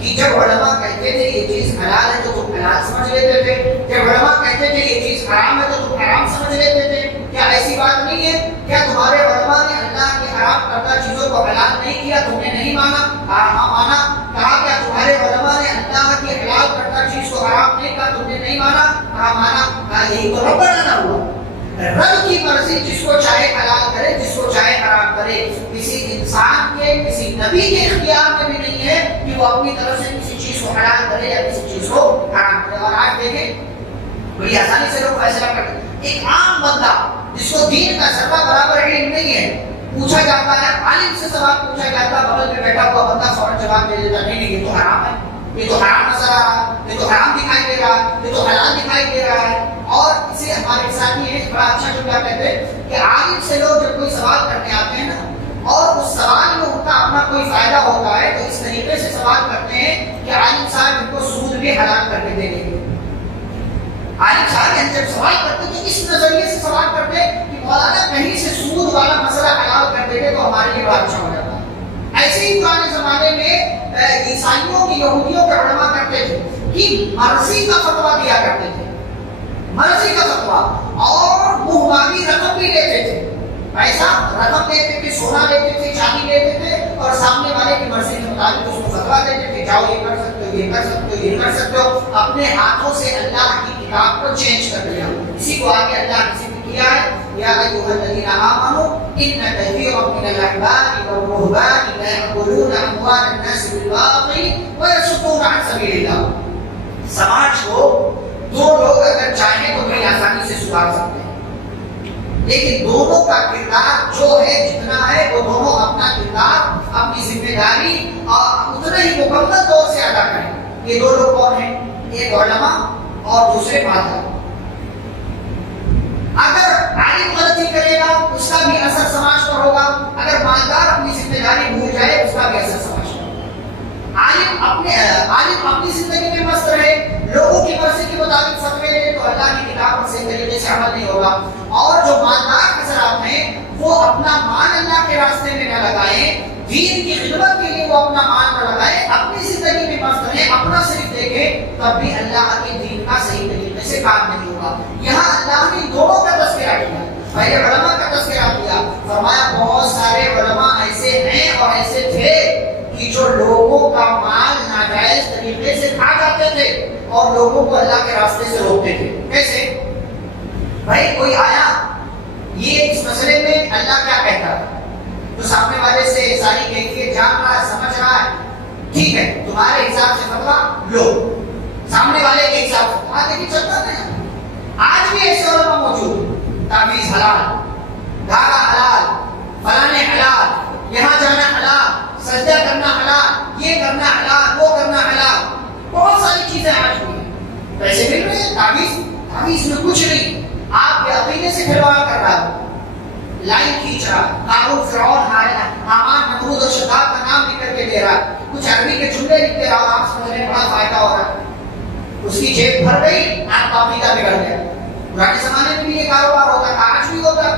کہ جب علماء کہتے تھے یہ چیز حلال ہے تو تم حلال سمجھ لیتے تھے، جب علماء کہتے تھے یہ چیز حرام ہے تو تم حرام سمجھ لیتے تھے، کیا ایسی بات نہیں ہے؟ کیا تمہارے علماء نے اللہ کی حرام کردہ چیزوں کو حلال نہیں کیا، تم نے نہیں مانا؟ ہاں مانا۔ کہا کیا تمہارے علماء نے اللہ کی حلال کردہ چیز کو حرام نہیں کہا، تم نے نہیں مانا؟ ہاں مانا۔ کہا یہی تو رب بنانا ہوا، رب کی مرضی جس کو چاہے حلال کرے، جس کو چاہے حرام کرے، کسی انسان کے، کسی نبی کے اختیار میں بھی نہیں ہے کہ وہ اپنی طرف سے کسی چیز کو حلال کرے یا کسی چیز کو حرام کرے۔ اور آج دیکھیں بڑی آسانی سے لوگ فیصلہ کرتے ہیں، ایک عام بندہ جس کو دین کا ذرہ برابر علم نہیں ہے، پوچھا جاتا ہے، عالم سے سوال پوچھا جاتا ہے، بغل میں بیٹھا ہوا بندہ فوراً جواب دے دیتا، نہیں نہیں یہ تو حرام ہے، یہ تو حرام نظر آ رہا ہے، یہ تو حرام دکھائی دے رہا ہے، یہ تو حلال دکھائی دے رہا ہے۔ اور اسے ہمارے ساتھی ہیں بڑا اچھا جملہ کہتے ہیں کہ عالم سے لوگ جب کوئی سوال کرنے آتے ہیں نا اور اس سوال میں ان کا اپنا کوئی فائدہ ہوتا ہے تو اس طریقے سے سوال کرتے ہیں کہ عالم صاحب ان کو سود بھی حلال کر کے دے دیں گے۔ عالم صاحب جب سوال کرتے تو اس نظریے سے سوال کرتے کہ مولانا کہیں سے سود والا مسئلہ حلال کر دے تو ہمارے لیے بڑا اچھا ہو جاتا ہے۔ ایسے ہی پرانے زمانے میں عیسائیوں کی، یہودیوں کے علماء کرتے تھے کہ مرضی کا فتویٰ دیا کرتے تھے، مرضی کا فتویٰ، اور منہ مانگی رقم بھی لیتے تھے، پیسہ رقم لیتے تھے، سونا لیتے تھے، چاندی لیتے تھے، اور سامنے والے کی مرضی کے مطابق اس کو فتویٰ دیتے تھے، جاؤ یہ کر سکتے ہو، یہ کر سکتے ہو، یہ کر سکتے ہو، اپنے ہاتھوں سے اللہ کی کتاب کو چینج کر دیا۔ اسی کو آگے اللہ نے ذکر کیا ہے، یا ایھا الذین آمنوا ان کثیرا من الاحبار والرہبان لیأکلون اموال الناس بالباطل ویصدون عن سبیل اللہ۔ سماج کو دو لوگ اگر چاہیں تو بڑی آسانی سے سدھار سکتے ہیں، لیکن دونوں کا کردار جو ہے جتنا ہے وہ دونوں اپنا کردار، اپنی ذمہ داری اور اتنا ہی مکمل طور سے ادا کریں۔ یہ دو لوگ کون ہیں؟ ایک علماء اور دوسرے مالدار۔ اگر عالم غلطی کرے گا اس کا بھی اثر سماج پر ہوگا، اگر مالدار اپنی ذمہ داری بھول جائے اس کا بھی اثر سماج پر ہوگا۔ عالم اپنی زندگی میں مست رہے، لوگوں کی مرضی کے مطابق فتوے دے تو اللہ کی کتاب پر صحیح طریقے سے عمل نہیں ہوگا، اور جو مالدار حضرات ہیں وہ اپنا مال اللہ کے راستے میں نہ لگائیں، دین کی خدمت کے لیے وہ اپنا مال نہ لگائیں، اپنی زندگی میں مست رہیں، اپنا صرف دیکھیں، تب بھی اللہ کے دین کا صحیح طریقے سے کام نہیں ہوگا۔ یہاں اللہ نے دونوں کا تذکرہ کیا، پہلے علماء کا تذکرہ کیا، فرمایا بہت سارے علماء ایسے ہیں اور ایسے تھے کہ جو لوگوں کا مال ناجائز طریقے سے کھا جاتے تھے اور لوگوں کو اللہ کے راستے سے روکتے تھے۔ کیسے؟ بھائی کوئی آیا، یہ اس مسئلے میں اللہ کیا کہتا ہے، تو سامنے والے سے ساری کیفیت جان رہا ہے، سمجھ رہا ہے، ٹھیک ہے تمہارے حساب سے فتویٰ لو، سامنے والے کے حساب سے آج دیکھیے چلتا ہے۔ آج بھی ایسے علماء موجود ہیں، تعویذ حلال، دھاگا حلال، فلانے حلال، یہاں جانا حلال، سجدہ کرنا حلال، یہ کرنا حلال، وہ کرنا حلال، بہت ساری چیزیں آج بھی ہیں۔ پیسے مل رہے ہیں، تعویذ میں کچھ نہیں، آپ کے عقیدے سے کھلواڑ کر رہا ہے، لائن کھینچ رہا، قارون، فرعون، حامان، نمرود اور شداد کا نام لکھ کر کے دے رہا، کچھ عربی کے جملے لکھ دے رہا، آپ سمجھ میں بڑا فائدہ ہو رہا ہے، اس کی جیب بھر گئی، آپ کا عقیدہ بگڑ گیا۔ پرانے زمانے میں بھی یہ کاروبار ہوتا ہے، آج بھی ہوتا ہے،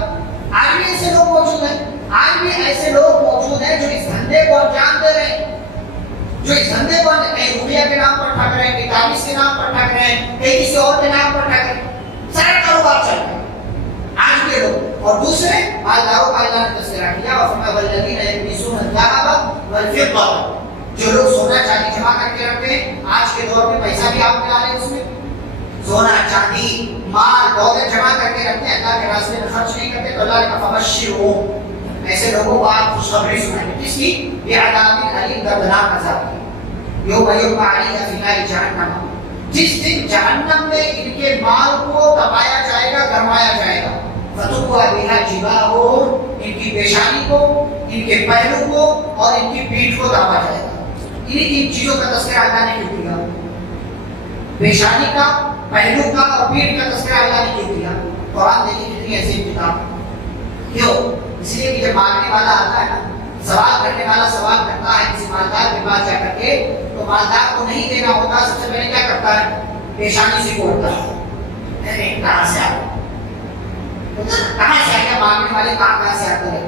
آج بھی ایسے لوگ موجود ہیں، آج بھی ایسے لوگ موجود ہیں جو اس دھندے کو انجام دے رہے ہیں، جو اس دھندے کو کہیں روپیہ کے نام پر ٹھگ رہے ہیں، کہیں تعویذ کے نام پر ٹھگ رہے ہیں، کہیں کسی اور کے نام پر ٹھگ رہے ہیں، سارا کاروبار چل رہا ہے آج کے لوگ۔ اور دوسرے مالداروں کا اللہ نے تذکرہ کیا، اور فرمایا والذین یکنزون الذهب والفضة، جو لوگ سونا چاندی جمع کر کے رکھتے ہیں، آج کے دور میں پیسہ بھی آپ ملا لیں، اس میں سونا چاندی مال دولت جمع کر کے رکھتے ہیں، اللہ کے راستے میں خرچ نہیں کرتے، تو اللہ نے کہا فبشرہم، ایسے لوگوں کو آپ خوشخبری سنائیں، کس کی؟ بعذاب علیم، دردناک عذاب کی، یوم یحمى علیہ فی نار جہنم، جس دن جہنم میں ان کے مال کو دبایا جائے گا، گرمایا جائے گا، فتقوى بها جباههم، ان کی پیشانی کو، ان کے پہلو کو اور ان کی پیٹھ کو دبا جائے گا۔ انہی تین چیزوں کا تذکرہ اللہ نے کیوں کیا؟ پیشانی کا، پہلو کا اور پیٹھ کا تذکرہ اللہ نے کیوں کیا؟ قرآن دیکھیں کتنی ایسی کتاب، کیوں؟ اس لیے کہ جب مانگنے والا آتا ہے نا، سوال کرنے والا سوال کرتا ہے کسی مالدار کے پاس جا کر کے، تو مالدار کو نہیں دینا ہوتا، سب سے پہلے کیا کرتا ہے؟ پیشانی سے کوڑتا ہے، کہاں سے آ کہاں سے آ گیا؟ مانگنے والے کہاں سے آتے رہتے ہیں،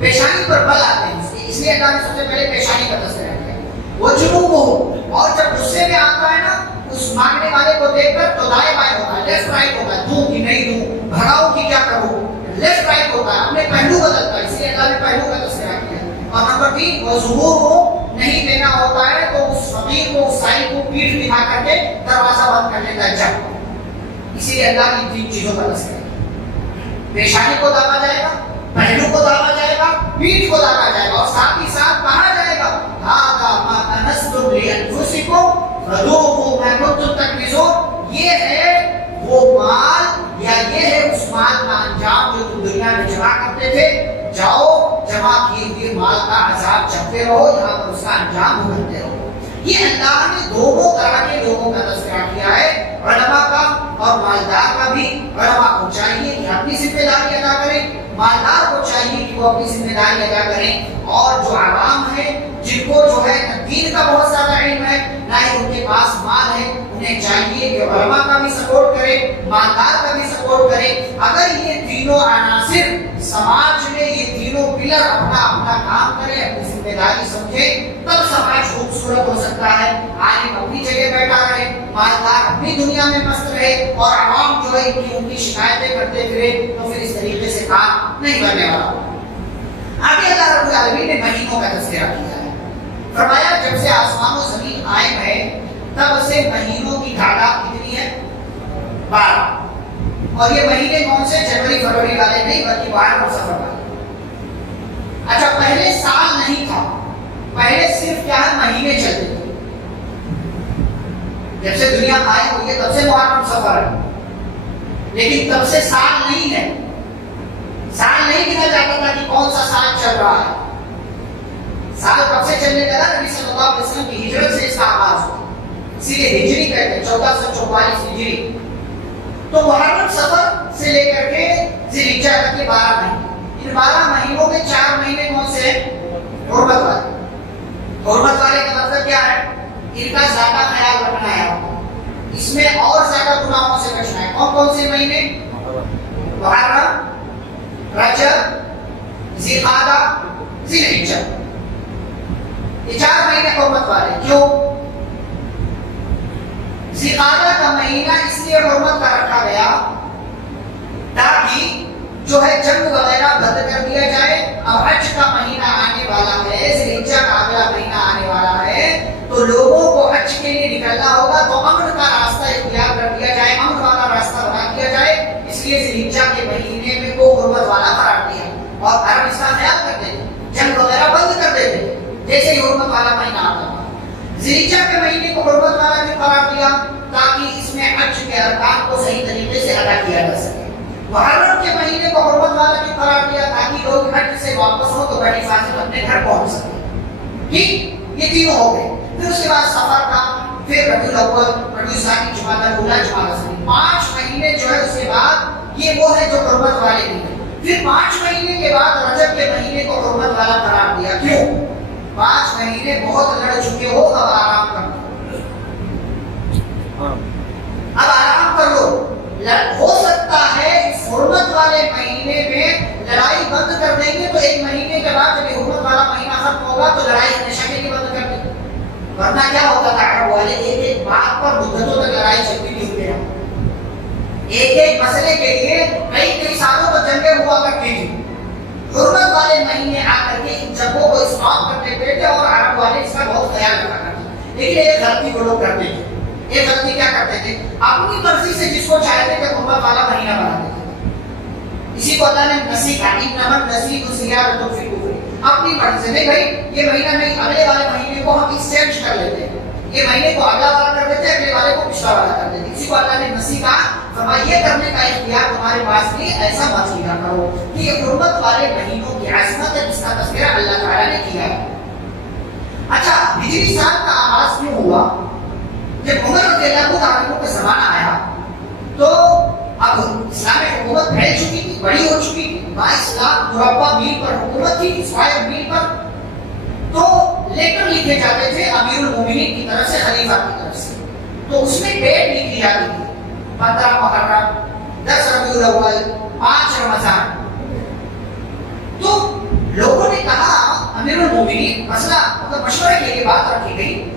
پیشانی پر بل آتے ہیں، اس لیے اللہ نے سب سے پہلے پیشانی کا تذکرہ کیا۔ وہ جنوب ہو، اور جب غصے میں آتا ہے نا اس مانگنے والے کو دیکھ کر، تو دائیں بائیں ہوتا ہے، لیفٹ رائٹ ہوتا ہے، دوں کہ نہیں دوں، بھگاؤں کہ کیا کروں، لیفٹ رائٹ ہوتا ہے، اپنے پہلو بدلتا ہے، اس لیے اللہ نے پہلو کا تذکرہ کیا۔ اور نمبر 3 وہ ظہور ہو، نہیں دینا ہوتا ہے تو اس فقیر کو، اس سائل کو پیٹھ دکھا کر کے دروازہ بند کر لیتا ہے جب، اسی لیے اللہ کی 3 چیزوں کا تذکرہ، پیشانی کو دابا جائے گا، پہلو کو دابا جائے گا، پیٹھ کو دابا جائے گا، اور ساتھ ہی ساتھ کہا جائے گا ھذا ما کنزتم لانفسکم فذوقوا ما کنتم تکنزون، یہ ہے وہ مال یا یہ ہے اس مال کا انجام جو تم دنیا میں جمع کرتے تھے، جاؤ جمع کیے ہوئے مال کا عذاب چکھتے رہو، یہاں پر اس کا انجام بھگتتے رہو۔ یہ اللہ نے دونوں طرح کے لوگوں کا تذکرہ کیا ہے، علماء کا اور مالدار کا بھی۔ علماء کو چاہیے کہ اپنی ذمہ داری ادا کریں، مالدار کو چاہیے کہ وہ اپنی ذمہ داری ادا کریں، اور جو عوام ہے جن کو جو ہے نہ دین کا بہت زیادہ علم ہے نہ ہی ان کے پاس مال ہے، انہیں چاہیے کہ علماء کا بھی سپورٹ کرے، مالدار کا بھی سپورٹ کرے۔ اگر یہ تینوں عناصر سماج میں، یہ تینوں پلر اپنا اپنا کام کرے، اپنی ذمہ داری سمجھے، تب سماج خوبصورت ہو سکتا ہے۔ عالم اپنی جگہ بیٹھا رہے، مالدار اپنی دنیا میں مست رہے، اور عوام جو ہے ان کی شکایتیں کرتے پھرے، تو پھر اس طریقے سے کام نہیں بننے والا۔ آگے اللہ رب العالمین نے مہینوں کا تذکرہ کیا ہے، فرمایا جب سے آسمان و زمین قائم ہے تب سے مہینوں کی تعداد کتنی ہے؟ 12۔ اور یہ مہینے کون سے؟ جنوری فروری والے نہیں، بلکہ محرم اور صفر والے۔ اچھا، پہلے سال نہیں تھا، پہلے صرف کیا ہے؟ مہینے چلتے تھے۔ جب سے دنیا قائم ہوئی ہے تب سے محرم صفر ہے، لیکن تب سے سال نہیں ہے، سال نہیں گنا جاتا تھا کہ کون سا سال چل رہا ہے۔ سال کب سے چلنے لگا؟ نبی صلی اللہ علیہ وسلم کی ہجرت سے اس کا آغاز ہوا، اسی لیے ہجری کہتے ہیں، 1444 ہجری۔ تو محرم صفر سے لے کر کے ذی الحجہ تک کے 12 مہینے، ان 12 مہینوں میں 4 مہینے کون سے ہیں؟ حرمت والے۔ حرمت والے کا مطلب کیا ہے؟ ان کا زیادہ خیال رکھنا ہے، اس میں اور زیادہ گناہوں سے بچنا ہے۔ کون کون سے مہینے؟ محرم، رجب، ذی القعدہ، ذی الحجہ، یہ 4 مہینے حرمت والے۔ کیوں؟ ذی القعدہ کا مہینہ اس لیے حرمت کا رکھا گیا تاکہ جو ہے جنگ وغیرہ بند کر دیا جائے۔ اب حج کا مہینہ آنے والا ہے، ذی الحجہ کا اگلا مہینہ آنے والا ہے، تو لوگوں کو حج کے لیے نکلنا ہوگا، تو امن کا راستہ اختیار کر دیا جائے، امن والا راستہ بنا دیا جائے، اس لیے ذی الحجہ کے مہینے میں کو حرمت والا قرار دیا۔ اور عرب اس کا خیال کرتے تھے، جنگ وغیرہ بند کر دیتے تھے جیسے ہی حرمت والا مہینہ آتا تھا۔ ذی الحجہ کے مہینے کو حرمت والا بھی قرار دیا تاکہ اس میں حج کے ارکان کو صحیح طریقے سے ادا کیا جا سکے۔ محرم کے مہینے کو حرمت والا بھی قرار دیا تاکہ لوگ حج سے واپس ہو تو بڑی حفاظت اپنے گھر پہنچ سکے۔ ٹھیک، یہ تینوں ہو گئے۔ پھر اس کے بعد سفر کا، پھر ربیع الاول، ربیع الثانی، جمادی الاولیٰ، جمادی الثانی، 5 مہینے جو ہے اس کے بعد یہ وہ ہے جو حرمت والے بھی ہیں۔ پھر 5 مہینے کے بعد رجب کے مہینے کو حرمت والا قرار دیا۔ کیوں؟ 5 مہینے بہت لڑ چکے ہو، اب آرام کر لو، اب آرام کر لو۔ ہو سکتا ہے اس حرمت والے مہینے میں لڑائی بند کر دیں گے تو 1 مہینے کے بعد جب یہ حرمت والا مہینہ ختم ہوگا تو لڑائی ہمیشہ کے لیے بند کر دیں گے۔ ورنہ کیا ہوتا تھا؟ عرب والے ایک بات پر مدتوں تک لڑائی چلتی نہیں ہوتی ہے، ایک مسئلے کے لیے کئی سالوں تک جنگیں ہوا کرتی تھی۔ حرمت والے مہینے آ کر کے ان جنگوں کو اسٹاپ کرتے تھے، اور عرب والے اس کا بہت خیال رکھا کرتے تھے۔ لیکن ایک غلطی وہ لوگ کرتے تھے، یہ غلطی کیا کرتے تھے؟ اپنی مرضی سے جس کو چاہتے تھے حرمت والا مہینہ بنا دیتے تھے. اسی کو اللہ نے نسیخ کہا، انما النسیخ زیادۃ فی الکفر. اپنی مرضی سے نہیں بھائی یہ مہینہ نہیں، اگلے والے مہینے کو ہم ایکسچینج کر لیتے ہیں، یہ مہینے کو اگلا والا کر دیتے ہیں، اگلے والے کو پچھلا والا کر دیتے ہیں. اسی کو اللہ نے نسیخ کہا. فرمایا یہ کرنے کا اختیار تمہارے پاس نہیں، ایسا مت کیا کرو کہ یہ حرمت والے مہینوں کی عظمت ہے جس کا تذکرہ اللہ تعالیٰ نے کیا ہے. اچھا ہجری سال کا آغاز کیوں ہوا؟ جب عمر رضی اللہ عنہ کا زمانہ آیا تو اب اسلامی حکومت پھیل چکی تھی، بڑی ہو چکی تھی، 22 لاکھ مربع میل پر حکومت تھی، اسکوائر میل پر. تو لیٹر لکھے جاتے تھے امیر المومنین کی طرف سے، خلیفہ کی طرف سے. تو اس میں ڈیٹ لکھی جاتی تھی 15 محرم، 10 ربیع الاول، 5 رمضان. تو لوگوں نے کہا امیر المومنین مسئلہ مطلب مشورے کے لیے بات رکھی گئی،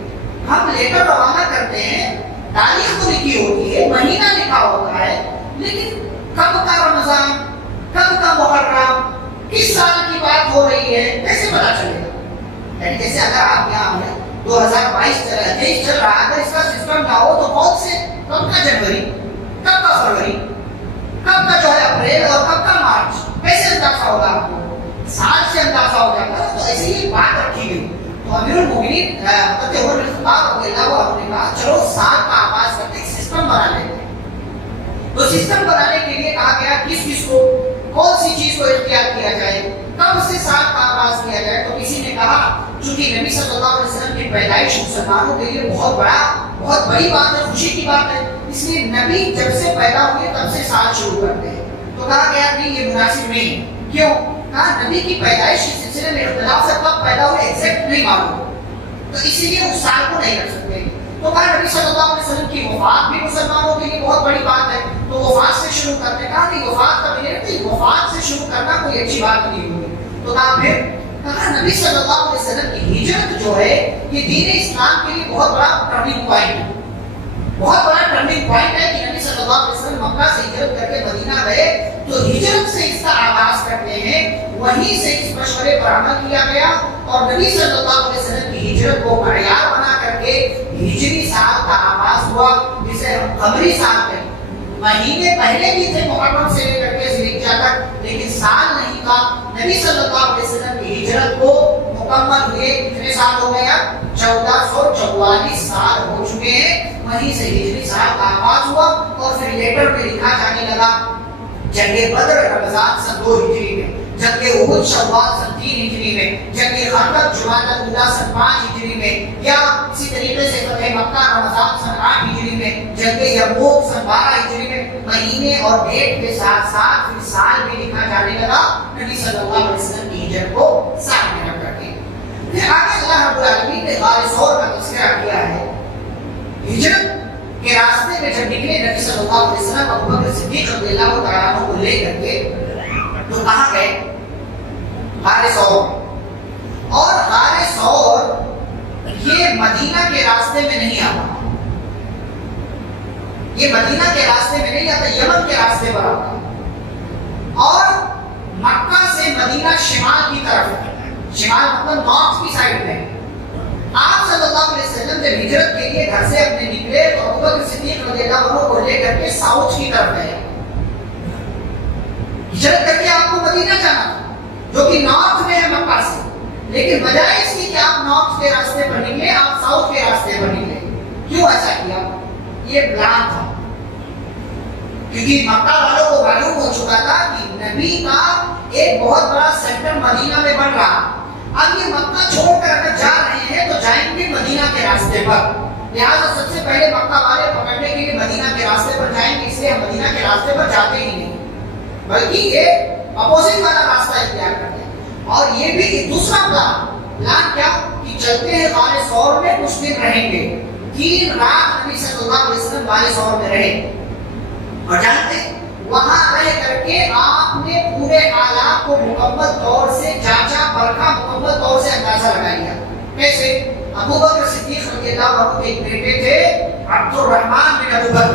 ہم لیٹر روانہ کرتے ہیں، تاریخ تو لکھی ہوتی ہے، مہینہ لکھا ہوتا ہے، لیکن کب کا رمضان، کب کا محرم، کس سال کی بات ہو رہی ہے کیسے پتا چلے گا؟ یعنی جیسے اگر آپ یہاں ہیں 2022 چل رہا ہے، اگر اس کا سسٹم نہ ہو تو بہت سے کب کا جنوری، کب کا فروری، کب کا جو ہے اپریل اور کب کا مارچ، کیسے اندازہ ہوگا آپ کو؟ سال سے اندازہ ہو جاتا ہے. تو ایسی ہی بات رکھی گئی. تو امیر المومنین حضرت عمر بن خطاب رضی اللہ عنہ نے کہا چلو سال کا آغاز کرتے ایک سسٹم بنا لیتے ہیں. تو سسٹم بنانے کے لیے کہا گیا کس کو کون سی چیز کو اختیار کیا جائے، کب سے سال کا آغاز کیا جائے. تو کسی نے کہا چونکہ نبی صلی اللہ علیہ وسلم کی پیدائش مسلمانوں کے لیے بہت بڑی بات ہے، خوشی کی بات ہے، اس لیے نبی جب سے پیدا ہوئے تب سے سال شروع کرتے ہیں. تو کہا گیا کہ یہ مناسب نہیں. کیوں؟ کہا نبی کی پیدائش کے سلسلے میں اختلاف سے کب پیدا ہوئے ایگزیکٹ نہیں معلوم، تو اسی لیے اس سال کو نہیں رکھ سکتے. تو کہا نبی صلی اللہ علیہ وسلم کی وفات بھی مسلمانوں کے لیے بہت بڑی بات ہے، تو وفات سے شروع کرتے. کہا کہ وفات کا نہیں، وفات سے شروع کرنا کوئی اچھی بات نہیں ہوئی. تو کہا پھر کہا نبی صلی اللہ علیہ وسلم کی ہجرت جو ہے یہ دین اسلام کے لیے بہت بڑا ٹرننگ پوائنٹ ہے، بہت بڑا ٹرننگ پوائنٹ ہے کہ نبی صلی اللہ علیہ وسلم مکہ سے ہجرت کر کے مدینہ گئے. تو ہجرت سے اس کا آغاز کرتے ہیں، وہیں سے اس مشورے پر عمل کیا گیا اور نبی صلی اللہ علیہ وسلم کی ہجرت کو معیار بنا کر کے ہجری سال کا آغاز ہوا، جسے ہم قمری سال کہیں. مہینے پہلے بھی تھے محرم سے لے کر کے ذوالحجہ تک، لیکن سال نہیں تھا. نبی صلی اللہ علیہ وسلم کی ہجرت کو مکمل ہوئے کتنے سال ہو گیا؟ 1444 سال ہو چکے ہیں. وہیں سے ہجری سال کا آغاز ہوا اور پھر لیٹر میں لکھا جانے لگا جنگ بدر رمضان سن 2 ہجری میں، جنگ احد شوال سن 3 ہجری میں، جنگ خندق جمادی الاولیٰ سن 5 ہجری میں، یا اسی طریقے سے فتح مکہ رمضان سن 8 ہجری میں، جنگ یرموک سن 12 ہجری میں. مہینے اور ڈیٹ کے ساتھ ساتھ پھر سال بھی لکھا جانے لگا نبی صلی اللہ علیہ وسلم کی ہجرت کو سال میں رکھ کر کے. پھر آگے اللہ رب العالمین نے غار ثور کا تذکرہ کیا ہے. ہجرت کے راستے میں جب نکلے نبی صلی اللہ علیہ وسلم ابوبکر صدیق رضی اللہ تعالیٰ عنہ کو لے کر کے تو کہاں گئے؟ غار ثور. اور غار ثور یہ مدینہ کے راستے میں نہیں آتا، یہ مدینہ کے راستے میں نہیں آتا، یمن کے راستے پر آتا. اور مکہ سے مدینہ شمال کی طرف ہے، شمال مطلب نارتھ کی سائڈ میں. آپ صلی اللہ علیہ وسلم جب ہجرت کے لیے گھر سے اپنے نکلے تو ابوبکر صدیق رضی اللہ عنہ کو لے کر کے ساؤتھ کی طرف گئے. ہجرت کر کے آپ کو مدینہ جانا تھا جو کہ نارتھ میں ہے مکہ سے، لیکن بجائے اس کی کہ آپ نارتھ کے راستے پر نکلے آپ ساؤتھ کے راستے پر نکلے. کیوں ایسا کیا؟ یہ پلان تھا، کیونکہ مکہ والوں کو معلوم ہو چکا تھا کہ نبی کا ایک بہت بڑا سینٹر مدینہ میں بن رہا. اب یہ مکہ چھوڑ کر اگر جا رہے ہیں تو جائیں گے مدینہ کے راستے پر، لہٰذا سب سے پہلے مکہ والے پکڑنے کے لیے مدینہ کے راستے پر جائیں گے، اس لیے ہم مدینہ کے راستے پر جاتے ہی نہیں بلکہ یہ اپوزٹ والا راستہ اختیار کرتے ہیں. اور یہ بھی ایک دوسرا پلان کیا کہ چلتے ہیں غار ثور میں کچھ دن رہیں گے. 3 رات نبی صلی اللہ علیہ وسلم غار ثور میں رہے اور جانتے وہاں رہ کر کے آپ نے پورے حالات کو مکمل طور سے جانچا پرکھا، مکمل طور سے اندازہ لگا لیا. کیسے؟ ابوبکر صدیق رضی اللہ عنہ کے ایک بیٹے تھے عبد الرحمن بن ابو بکر،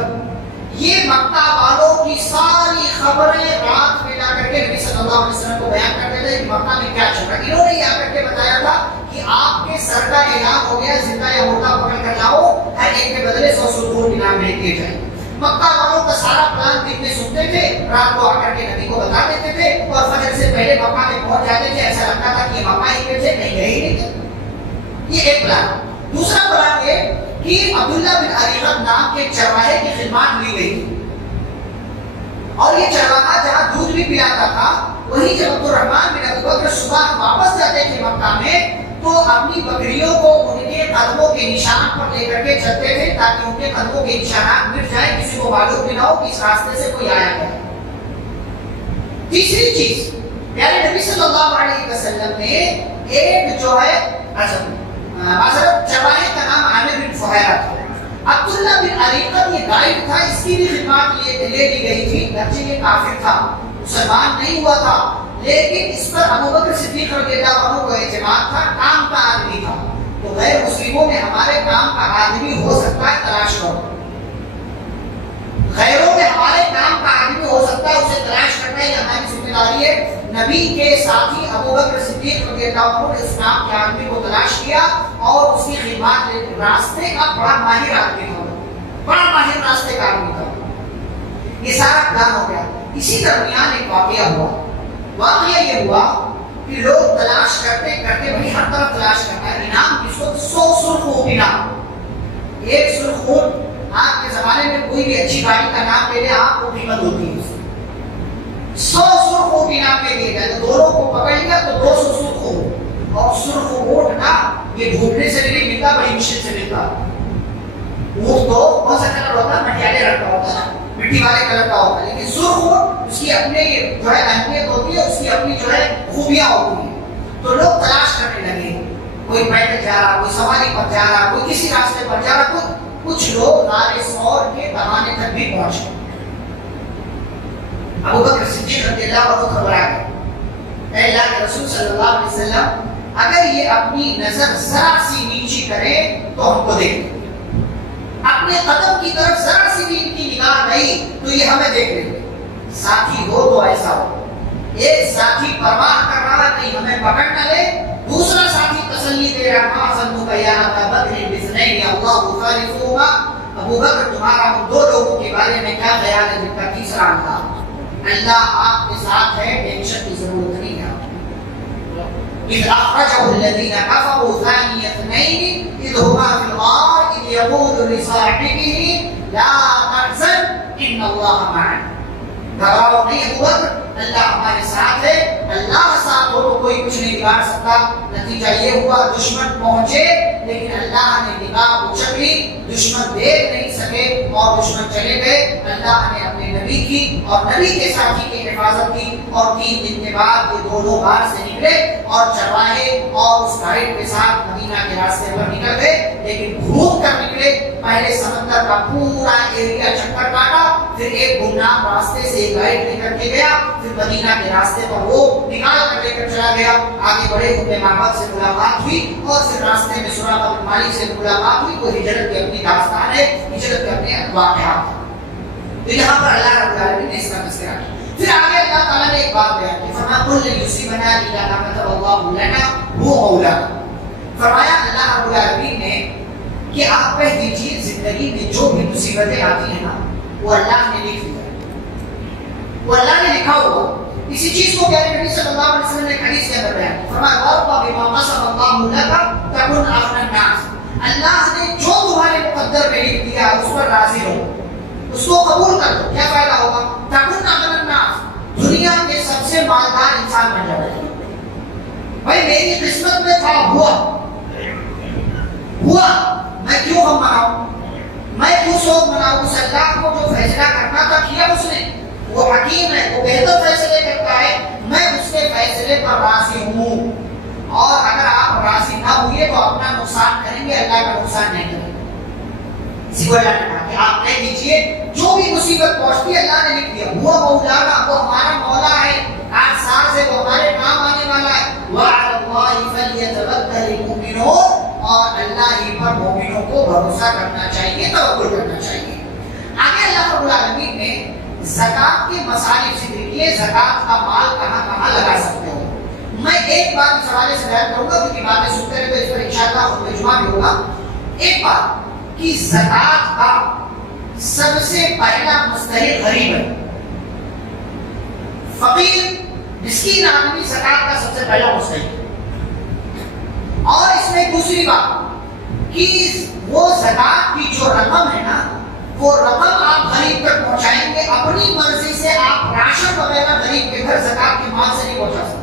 یہ مکہ والوں کی ساری خبریں رات میں لا کر کے نبی صلی اللہ علیہ وسلم کو بیان کرتے تھے کہ مکہ میں کیا چل رہا ہے. انہوں نے یہ آ کر کے بتایا تھا کہ کہ آپ کے سر کا اعلان ہو گیا زندہ یا مردہ پکڑ کر لاؤ، ہر ایک کے بدلے 100 سرخور انعام لے کے جائیں۔ مکہ والوں کا سارا پلان دن میں سنتے تھے، رات کو آ کر کے نبی کو بتا دیتے تھے اور فجر سے پہلے مکہ میں پہنچ جاتے تھے، ایسا لگتا تھا کہ یہ مکہ ہی پہ تھے، کہیں گئے ہی نہیں تھے۔ یہ ایک پلان۔ دوسرا پلان یہ کہ عبداللہ بن اریقط نام کے چرواہے کی خدمات لی گئی تھی، اور یہ چرواہا جہاں دودھ بھی پلاتا تھا وہی جب عبد الرحمن بن ابو بکر صبح واپس جاتے تھے مکہ میں تو اپنی بکریوں کو ان کے قدموں کے نشان پر لے کر کے چلتے تھے تاکہ ان کے قدموں کے نشانات مٹ جائیں، کسی کو معلوم بھی نہ ہو کہ اس راستے سے کوئی آیا گیا۔ تیسری چیز، پیارے نبی صلی اللہ علیہ وسلم نے ایک جو ہے معذرت چرواہے کا نام عامر بن فہیرہ تھا، عبداللہ بن اریقط یہ گائیڈ تھا، اس کی بھی خدمات لے لی گئی تھی، گرچہ یہ کافر تھا، مسلمان نہیں ہوا تھا، لیکن اس پر ابو بکر صدیق رضی اللہ عنہ کو اعتماد تھا، کام کا آدمی تھا۔ تو غیر مسلموں میں ہمارے کام کا آدمی ہو سکتا ہے، تلاش کرو۔ غیروں میں ہمارے کام کا آدمی ہو سکتا ہے، اسے تلاش کرنا یہ ہماری ذمہ داری ہے۔ نبی کے ساتھی ابو بکر صدیق رضی اللہ عنہ نے اس کام کے آدمی کو تلاش کیا اور اس کی خدمات لے، راستے کا بڑا ماہر آدمی تھا، بڑا ماہر راستے کا آدمی تھا۔ یہ سارا پلان ہو گیا۔ اسی درمیان ایک واقعہ ہوا۔ واقعہ یہ ہوا کہ لوگ تلاش کرتے کرتے بھائی ہر طرف تلاش کرنا ہے، انعام کس کو؟ 100 سرخ انعام۔ ایک سرخ آپ کے زمانے میں کوئی بھی اچھی گاڑی کا نام لے لے آپ کو قیمت ہوتی ہے، 100 سرخ انعام میں دیے گئے، تو دونوں کو پکڑ لیا تو 200 سرخ، اور سرخ اونٹ نا یہ ڈھونڈنے سے نہیں ملتا، بڑی مشکل سے ملتا۔ اونٹ تو بہت سا کلر ہوتا ہے، مٹیالے رنگ کا ہوتا ہے، مٹی والے کلر کا ہوتا ہے، لیکن سرخ اونٹ اس کی اپنی جو ہے اہمیت ہوتی ہے، اس کی اپنی جو ہے خوبیاں ہوتی ہیں۔ تو لوگ تلاش کرنے لگے، کوئی پیدل جا رہا، کوئی سواری پر جا رہا، کوئی کسی راستے پر جا رہا، کچھ لوگ غار ثور کے دہانے تک بھی پہنچ گئے۔ ابو بکر صدیق رضی اللہ عنہ گھبرا گئے، اے اللہ کے رسول صلی اللہ علیہ وسلم اگر یہ اپنی نظر ذرا سی نیچی کرے تو ہم کو دیکھ لیں، اپنے قدم کی طرف ذرا سی بھی ان کی نگاہ نہیں تو یہ ہمیں دیکھ لیں گے۔ ساتھی ہو تو ایسا ہو، ایک ساتھی پرواہ کر رہا کہ ہمیں پکڑ نہ لے، دوسرا ساتھی تسلی دے رہا ما ظنک یا ابا بکر باثنین اللہ ثالثہما، ابو بکر تمہارا ان دو لوگوں کے بارے میں کیا خیال ہے جن کا تیسرا تھا؟ اللہ آپ کے ساتھ ہے، ٹینشن کی ضرورت نہیں ہے۔ اذ اخرجه الذين كفروا ثاني اثنين اذ هما في الغار اذ يقول لصاحبه لا تحزن ان الله معنا، گھبراؤ نہیں ابو بکر، اللہ ہمارے ساتھ ہے، اللہ ساتھ ہو تو کوئی کچھ نہیں بگاڑ سکتا۔ نتیجہ یہ ہوا دشمن پہنچے لیکن اللہ نے نگاہ اچک لی، دشمن دیکھ نہیں سکے اور دشمن چلے گئے۔ اللہ نے اپنے نبی کی اور نبی کے ساتھی کی حفاظت کی، اور 3 دن کے بعد یہ دونوں غار سے نکلے اور چرواہے اور اس گائیڈ کے ساتھ مدینہ کے راستے پر نکل گئے، لیکن گھوم کر نکلے۔ پہلے سمندر کا پورا ایریا چکر کاٹا، پھر ایک گمنام راستے سے گائیڈ لے کر کے گیا، پھر مدینہ کے راستے پر وہ نکال کر لے کر چلا گیا۔ آگے بڑے ابن معبد سے ملاقات ہوئی اور پھر راستے میں سراقہ بن مالک سے ملاقات ہوئی۔ وہ ہجرت کی اپنی داستان ہے، ہجرت کے اپنے واقعات ہیں۔ تو یہاں پر اللہ رب العالمین نے اس کا تذکرہ کیا۔ پھر آگے اللہ تعالیٰ نے ایک بات بیان کی، فرمایا قل لن یصیبنا الا ما كتب الله لنا هو مولانا۔ فرمایا اللہ رب العالمین نے کہ آپ کہہ دیجیے زندگی میں جو بھی مصیبتیں آتی ہیں نا وہ اللہ نے لکھ دیا، وہ اللہ نے لکھا ہوا۔ اسی چیز کو پیارے نبی صلی اللہ علیہ وسلم نے حدیث کے اندر بیان کیا، فرمایا وَرْضَ بِمَا قَسَمَ اللَّهُ لَكَ تَكُنْ أَغْنَى النَّاسِ، اللہ نے جو تمہارے مقدر میں لکھ دیا اس پر راضی رہو، اس کو قبول کر لو۔ کیا فائدہ ہوگا؟ تَكُنْ أَغْنَى النَّاسِ، دنیا کے سب سے مالدار انسان بن جاؤ گے۔ بھائی میری قسمت میں تھا، ہوا، میں کیوں غم مناؤں، میں کیوں شوق مناؤں؟ اس اللہ کو جو فیصلہ کرنا تھا کیا اس نے، وہ حکیم ہے، وہ بہتر فیصلے کرتا ہے، میں اس کے فیصلے پر راضی ہوں۔ اور اگر آپ راضی نہ ہوئے تو اپنا نقصان کریں گے، اللہ کا نقصان نہیں کریں گے۔ اسی کو اللہ نے کہا کہ آپ کہہ دیجیے جو بھی مصیبت پہنچتی ہے اللہ نے لکھ دیا، وہ مولانا، وہ ہمارا مولا ہے، آج سال سے وہ ہمارے کام آنے والا ہے۔ وَعَلَى اللَّهِ فَلْيَتَوَكَّلِ الْمُؤْمِنُونَ، اور اللہ ہی پر مومنوں کو بھروسہ کرنا چاہیے، توکل کرنا چاہیے۔ آگے اللہ رب العالمین نے زکوٰۃ کے مصارف ذکر کیے، زکوٰۃ کا مال کہاں کہاں لگا سکتے ہو۔ میں ایک بات اس حوالے سے بیان کروں گا کیونکہ باتیں سنتے رہے تو اس پر انشاءاللہ خطبہ جمعہ بھی ہوگا. ایک بات کہ زکات کا سب سے پہلا مستحق غریب ہے. فقیر مسکین آدمی زکات کا سب سے پہلا مستحق ہے. اور اس میں دوسری بات کہ وہ زکات کی جو رقم ہے نا وہ رقم آپ غریب تک پہنچائیں گے. اپنی مرضی سے آپ راشن وغیرہ غریب کے گھر زکات کے مال سے نہیں پہنچا سکتے.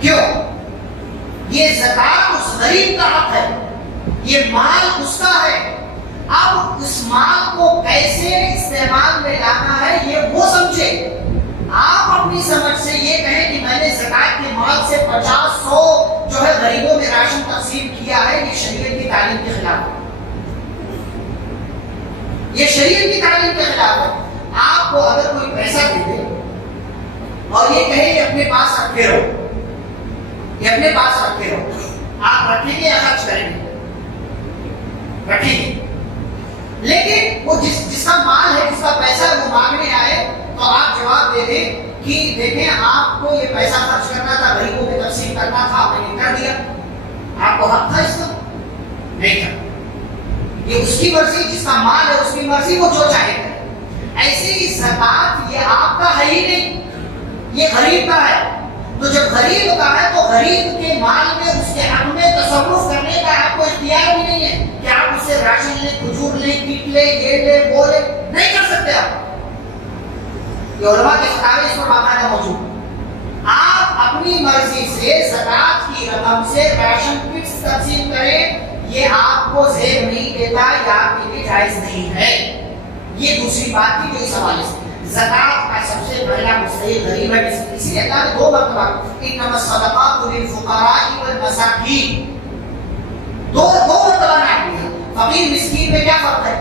کیوں؟ یہ زکات اس غریب کا حق ہے, یہ مال اس کا ہے. اب اس مال کو کیسے استعمال میں لانا ہے یہ وہ سمجھے. آپ اپنی سمجھ سے یہ کہیں کہ میں نے زکات کے مال سے 50-100 جو ہے غریبوں میں راشن تقسیم کیا ہے, یہ شریعت کی تعلیم کے خلاف ہے. یہ شریعت کی تعلیم کے خلاف ہے. آپ کو اگر کوئی پیسہ دے دے اور یہ کہے کہ اپنے پاس رکھے رہو, یہ اپنے پاس رکھے رہو, آپ رکھیں گے یا خرچ کریں گے؟ رکھیں گے. لیکن وہ جس کا مال ہے, جس کا پیسہ ہے, وہ مانگنے آئے تو آپ جواب دے دیں کہ دیکھیں آپ کو یہ پیسہ خرچ کرنا تھا, غریبوں میں تقسیم کرنا تھا, آپ نے کر دیا. آپ کو حق تھا اس کا؟ نہیں تھا. یہ اس کی مرضی, جس کا مال ہے اس کی مرضی, وہ جو چاہے کرے. ایسے ہی زکات یہ آپ کا ہے ہی نہیں, یہ غریب کا ہے. تو جب غریب کا ہے تو غریب کے مال میں اس کے حق میں تصرف کرنے کا آپ کو اختیار بھی نہیں ہے کہ آپ اس سے راشن لیں, کھجور لیں, کٹ لیں, یہ لیں, وہ لیں, نہیں کر سکتے آپ. یہ علماء کے فتاوی اس پر باقاعدہ موجود. آپ اپنی مرضی سے زکات کی رقم سے راشن کٹس تقسیم کریں, یہ آپ کو زیب نہیں دیتا, یہ آپ کے لیے جائز نہیں ہے. یہ دوسری بات تھی جو اس حوالے سے. زکات کا سب سے پہلا مستحق غریب ہے. اسی لیے اللہ نے 2 مرتبہ انما الصدقات للفقراء والمساکین, دو مرتبہ نام لیا. فقیر مسکین میں کیا فرق ہے؟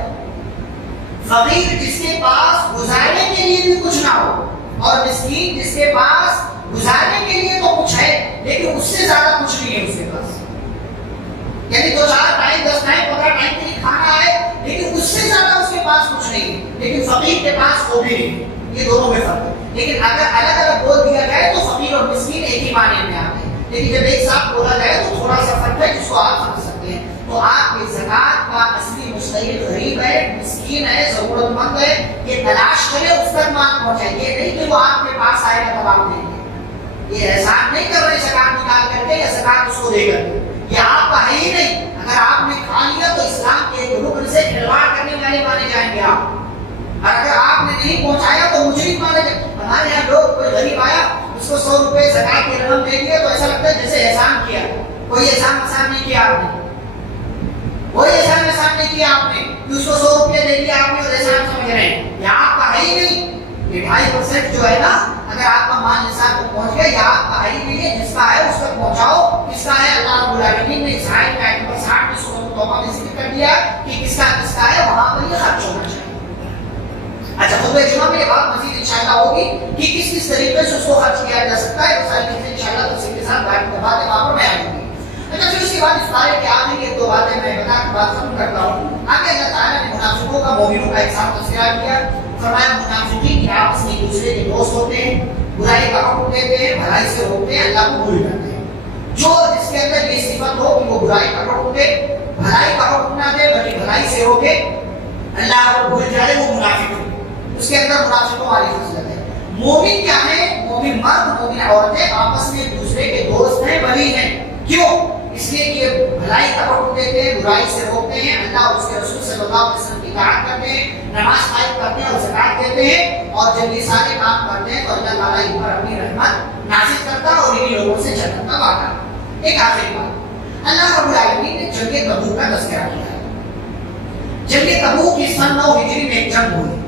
فقیر جس کے پاس گزارنے کے لیے بھی کچھ نہ ہو, اور مسکین جس کے پاس گزارنے کے لیے تو کچھ ہے لیکن اس سے زیادہ کچھ نہیں ہے اس کے پاس. یعنی 2-4 ٹائم 10 ٹائم 15 ٹائم کے لیے کھانا ہے لیکن اس سے زیادہ اس کے پاس کچھ نہیں ہے, لیکن فقیر کے پاس وہ بھی نہیں. یہ دونوں میں فرق ہے. لیکن اگر الگ الگ بول دیا جائے تو فقیر اور مسکین ایک ہی معنی میں آتے ہیں, لیکن جب ایک ساتھ بولا جائے تو تھوڑا سا فرق ہے جس کو آپ سمجھ سکتے ہیں. تو آپ کی زکات کا اصلی مستحق غریب ہے, مسکین ہے, ضرورت مند ہے, یہ تلاش کرے, اس تک مال پہنچائے. یہ نہیں کہ وہ آپ کے پاس آئے گا تب آپ دیں گے. یہ احسان نہیں کر رہے زکات نکال کر کے یا زکات اس کو دے کر کے, یہ آپ کا ہے ہی نہیں. اگر آپ نے کھا لیا تو اسلام کے ایک رکن سے کھلواڑ کرنے والے مانے جائیں گے آپ. اور اگر آپ نے نہیں پہنچایا تو مجرم مانے جائیں. ہمارے یہاں لوگ, کوئی غریب آیا اس کو 100 روپے زکات کی رقم دے دیا تو ایسا لگتا ہے جیسے احسان کیا. کوئی احسان نہیں کیا آپ نے, کوئی احسان نہیں کیا آپ نے. اس کو 100 روپے دے دیا آپ نے اور احسان سمجھ رہے ہیں. یہ آپ کا ہے ہی نہیں. یہ 2.5% جو ہے نا, اگر آپ کا مال نصاب کو پہنچ گیا, یہ آپ کا ہے ہی نہیں ہے. جس کا ہے اس تک پہنچاؤ. کس کا ہے اللہ رب العالمین نے اسرائیل کا نمبر 60 میں سورۃ التوبہ میں ذکر کر دیا کہ کس کا ہے, وہاں پر یہ خرچ ہونا چاہیے. اچھا, خطبہ جمعہ میں یہ بات مزید انشاءاللہ ہوگی کہ کس طریقے سے اس کو خرچ کیا جا سکتا ہے. وہ ساری چیزیں انشاءاللہ تفصیل کے ساتھ باتیں وہاں پر بیان ہوں گی. اچھا, پھر اس کے بعد اس بارے کے آخری 1-2 باتیں میں بتا کے بات ختم کرتا ہوں. آگے اللہ تعالیٰ نے منافقوں کا, مومنوں کا ایک ساتھ تذکرہ کیا. فرمایا منافقین آپس میں ایک دوسرے کے دوست ہوتے ہیں, برائی کا حکم دیتے ہیں, بھلائی سے روکتے ہیں, اللہ کو بھول جاتے ہیں. جو جس کے اندر یہ صفت ہو کہ وہ برائی کا حکم دے, بھلائی کا حکم نہ دے بلکہ بھلائی سے روکے, اللہ کو بھول جائے, وہ منافق ہے. اس کے اندر منافقوں والی خصلت ہے. مومن کیا ہے؟ مومن مرد, مومن عورتیں آپس میں ایک دوسرے کے دوست ہیں, ولی ہیں. کیوں؟ اس لیے کہ بھلائی کا حکم دیتے ہیں, برائی سے روکتے ہیں, اللہ اور اس کے رسول صلی اللہ علیہ وسلم کی اطاعت کرتے ہیں, نماز قائم کرتے ہیں اور زکات دیتے ہیں, اور جب یہ سارے کام کرتے ہیں تو اللہ تعالیٰ ان پر اپنی رحمت نازل کرتا ہے اور انہی لوگوں سے جنت کا وعدہ. ایک آخری بات, اللہ رب العالمین نے جنگ تبوک کا تذکرہ کیا ہے. جنگ تبوک کی سن 9 ہجری میں ایک جنگ ہوئی,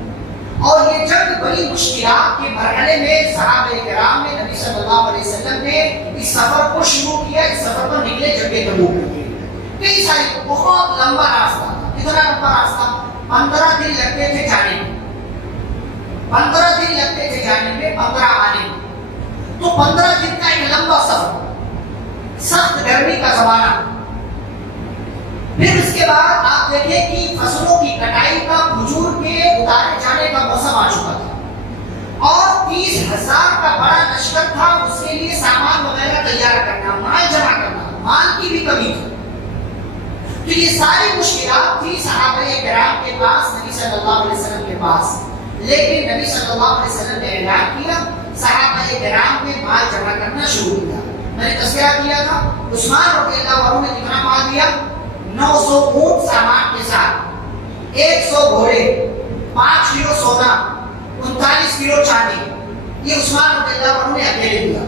اور یہ جنگ بڑی مشکلات کے مرحلے میں صحابہ کرام نے نبی صلی اللہ علیہ وسلم نے اس سفر کو شروع کیا. اس سفر پر نکلے جنگ تبوک کے لیے. کئی ساری بہت لمبا راستہ تھا. کتنا لمبا راستہ؟ 15 دن لگتے تھے جانے میں, 15 دن لگتے تھے جانے میں, 15 آنے میں. تو 15 دن کا ایک لمبا سفر, سخت گرمی کا زمانہ. پھر اس کے بعد آپ دیکھیں کہ فصلوں کی کٹائی کا, کھجور کے اتارے جانے کا موسم آ چکا تھا, اور 30,000 کا بڑا لشکر لشکر تھا اس کے لیے سامان وغیرہ تیار کرنا، مال جمع کرنا، مال کی بھی کمی تھی. تو یہ ساری مشکلات تھی صحابہ کرام کے پاس، نبی صلی اللہ علیہ وسلم کے پاس. لیکن نبی صلی اللہ علیہ وسلم نے اعلان کیا، صحابہ کرام نے مال جمع کرنا شروع کیا. میں نے تذکرہ کیا تھا عثمان رضی اللہ عنہ نے کتنا مال دیا؟ 900 اونٹ سامان کے ساتھ، 100 گھوڑے، 5 کلو سونا، 39 کلو چاندی. یہ عثمان رضی اللہ عنہ نے اکیلے دیا.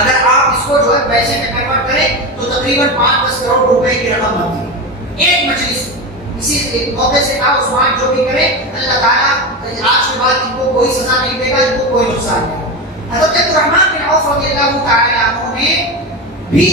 اگر آپ اس کو جو ہے پیسے میں کنورٹ کریں تو تقریباً 5-10 کروڑ روپے کی رقم بنتی ہے ایک مجلس. اسی موقع سے کہا عثمان جو بھی کرے اللہ تعالیٰ آج کے بعد ان کو کوئی سزا نہیں دے گا، ان کو کوئی نقصان نہیں. حضرت عبدالرحمن بن عوف رضی اللہ تعالیٰ عنہ نے بھی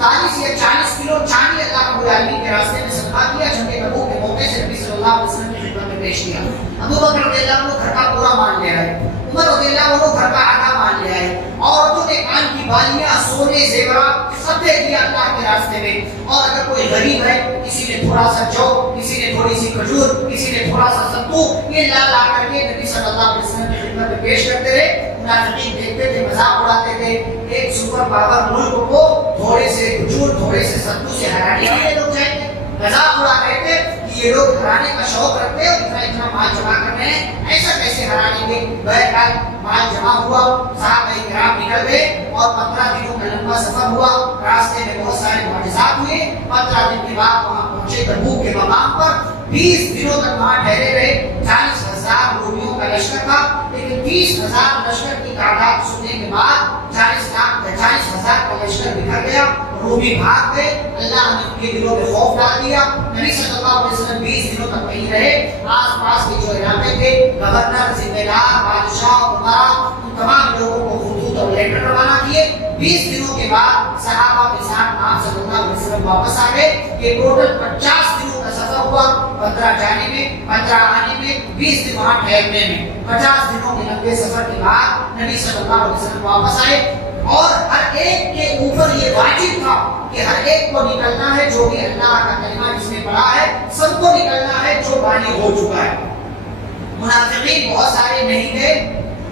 39 یا 40 کلو چاندی اللہ رب العالمین کے راستے میں صدقہ کیا. جنگ تبوک کے موقع سے نبی صلی اللہ علیہ وسلم کی خدمت میں پیش کیا. ابو بکر رضی اللہ عنہ گھر کا پورا مال لے آئے، عمر رضی اللہ عنہ گھر کا آدھا مال لے آئے. عورتوں نے کان کی بالیاں، سونے، زیورات سب دے دیا اللہ کے راستے میں. اور اگر کوئی غریب ہے، کسی نے تھوڑا سا جو، کسی نے تھوڑی سی کھجور، کسی نے تھوڑا سا ستو، یہ لا کر کے نبی صلی اللہ علیہ وسلم کی خدمت میں پیش کرتے رہے. منافقین دیکھتے تھے، مذاق اڑاتے تھے. ایک سپر پاور ملک کو تھوڑے سے کھجور، تھوڑے سے ستو سے ہرانے کے لیے لوگ جائیں گے. مذاق اڑا رہے تھے کہ یہ لوگ ہرانے کا شوق رکھتے ہیں اور اتنا مال جمع کر رہے ہیں، ایسا کیسے ہرائیں گے. بہرحال مال جمع ہوا، صحابہ کرام نکل گئے اور 15 دنوں کا لمبا سفر ہوا. راستے میں بہت سارے معجزات ہوئے. 15 دن کے بعد وہاں پہنچے تبوک کے مقام پر. 20 دنوں تک وہاں ٹھہرے رہے. 40,000 رومیوں کا لشکر تھا، لیکن 30,000 لشکر کی تعداد سننے کے بعد 40,000 کا لشکر بکھر گیا. رومی بھاگ گئے. اللہ نے ان کے دلوں میں خوف ڈال دیا. نبی صلی اللہ علیہ وسلم 20 دنوں تک نہیں رہے. آس پاس کے جو علاقے تھے، گورنر، ذمہ دار، بادشاہ، عمرا، ان تمام لوگوں کو خطوط اور لیٹر روانہ کیے. 20 دنوں کے بعد صحابہ کے ساتھ آپ صلی اللہ علیہ وسلم واپس آ گئے. یہ ٹوٹل 50 دنوں کا سفر ہوا. 15 جانے میں، 15 آنے میں، 20 دن وہاں ٹھہرنے میں. 50 دنوں کے لمبے سفر کے بعد نبی صلی اللہ علیہ وسلم واپس آئے. اور ہر ایک کے اوپر یہ واجب تھا کہ ہر ایک کو نکلنا ہے، جو بھی اللہ کا کلمہ جس نے پڑھا ہے سب کو نکلنا ہے جو بالغ ہو چکا ہے. منافقین بہت سارے نہیں گئے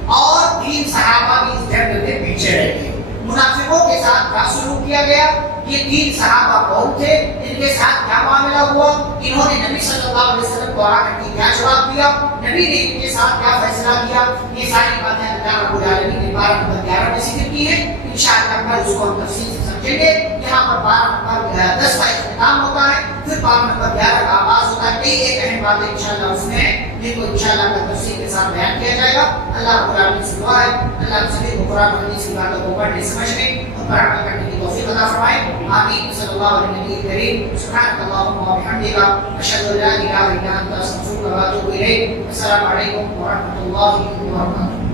اور 3 صحابہ بھی اس جنگ میں پیچھے رہ گئے. منافقوں کے ساتھ کیا سلوک کیا گیا؟ یہ 3 صحابہ کون تھے؟ ان کے ساتھ کیا معاملہ ہوا؟ انہوں نے نبی صلی اللہ علیہ وسلم کو آ کر کے کیا جواب دیا؟ نبی نے ان کے ساتھ کیا فیصلہ کیا؟ یہ ساری باتیں اللہ رب العالمین نے 12 نمبر 11 میں ذکر کی ہے. انشاءاللہ کل اس کو ہم تفصیل سے سمجھیں گے. یہاں پر 12 نمبر 10 کا اختتام ہوتا ہے، پھر 12 نمبر 11 کا آغاز ہوتا ہے. کئی ایک اہم باتیں انشاءاللہ اس میں ہیں جن کو انشاءاللہ کل تفصیل کے ساتھ بیان کیا جائے گا. اللہ رب العالمین سے دعا ہے اللہ ہم سبھی کو قرآن و حدیث کی باتوں کو پڑھنے، سمجھنے اور پر عمل کرنے کی توفیق عطا فرمائے. آمین. صلی اللہ علیہ نبی کریم. سبحانک اللہم و بحمدک، اشہد ان لا الہ الا انت، استغفرک و اتوب الیک. السلام علیکم ورحمۃ اللہ وبرکاتہ.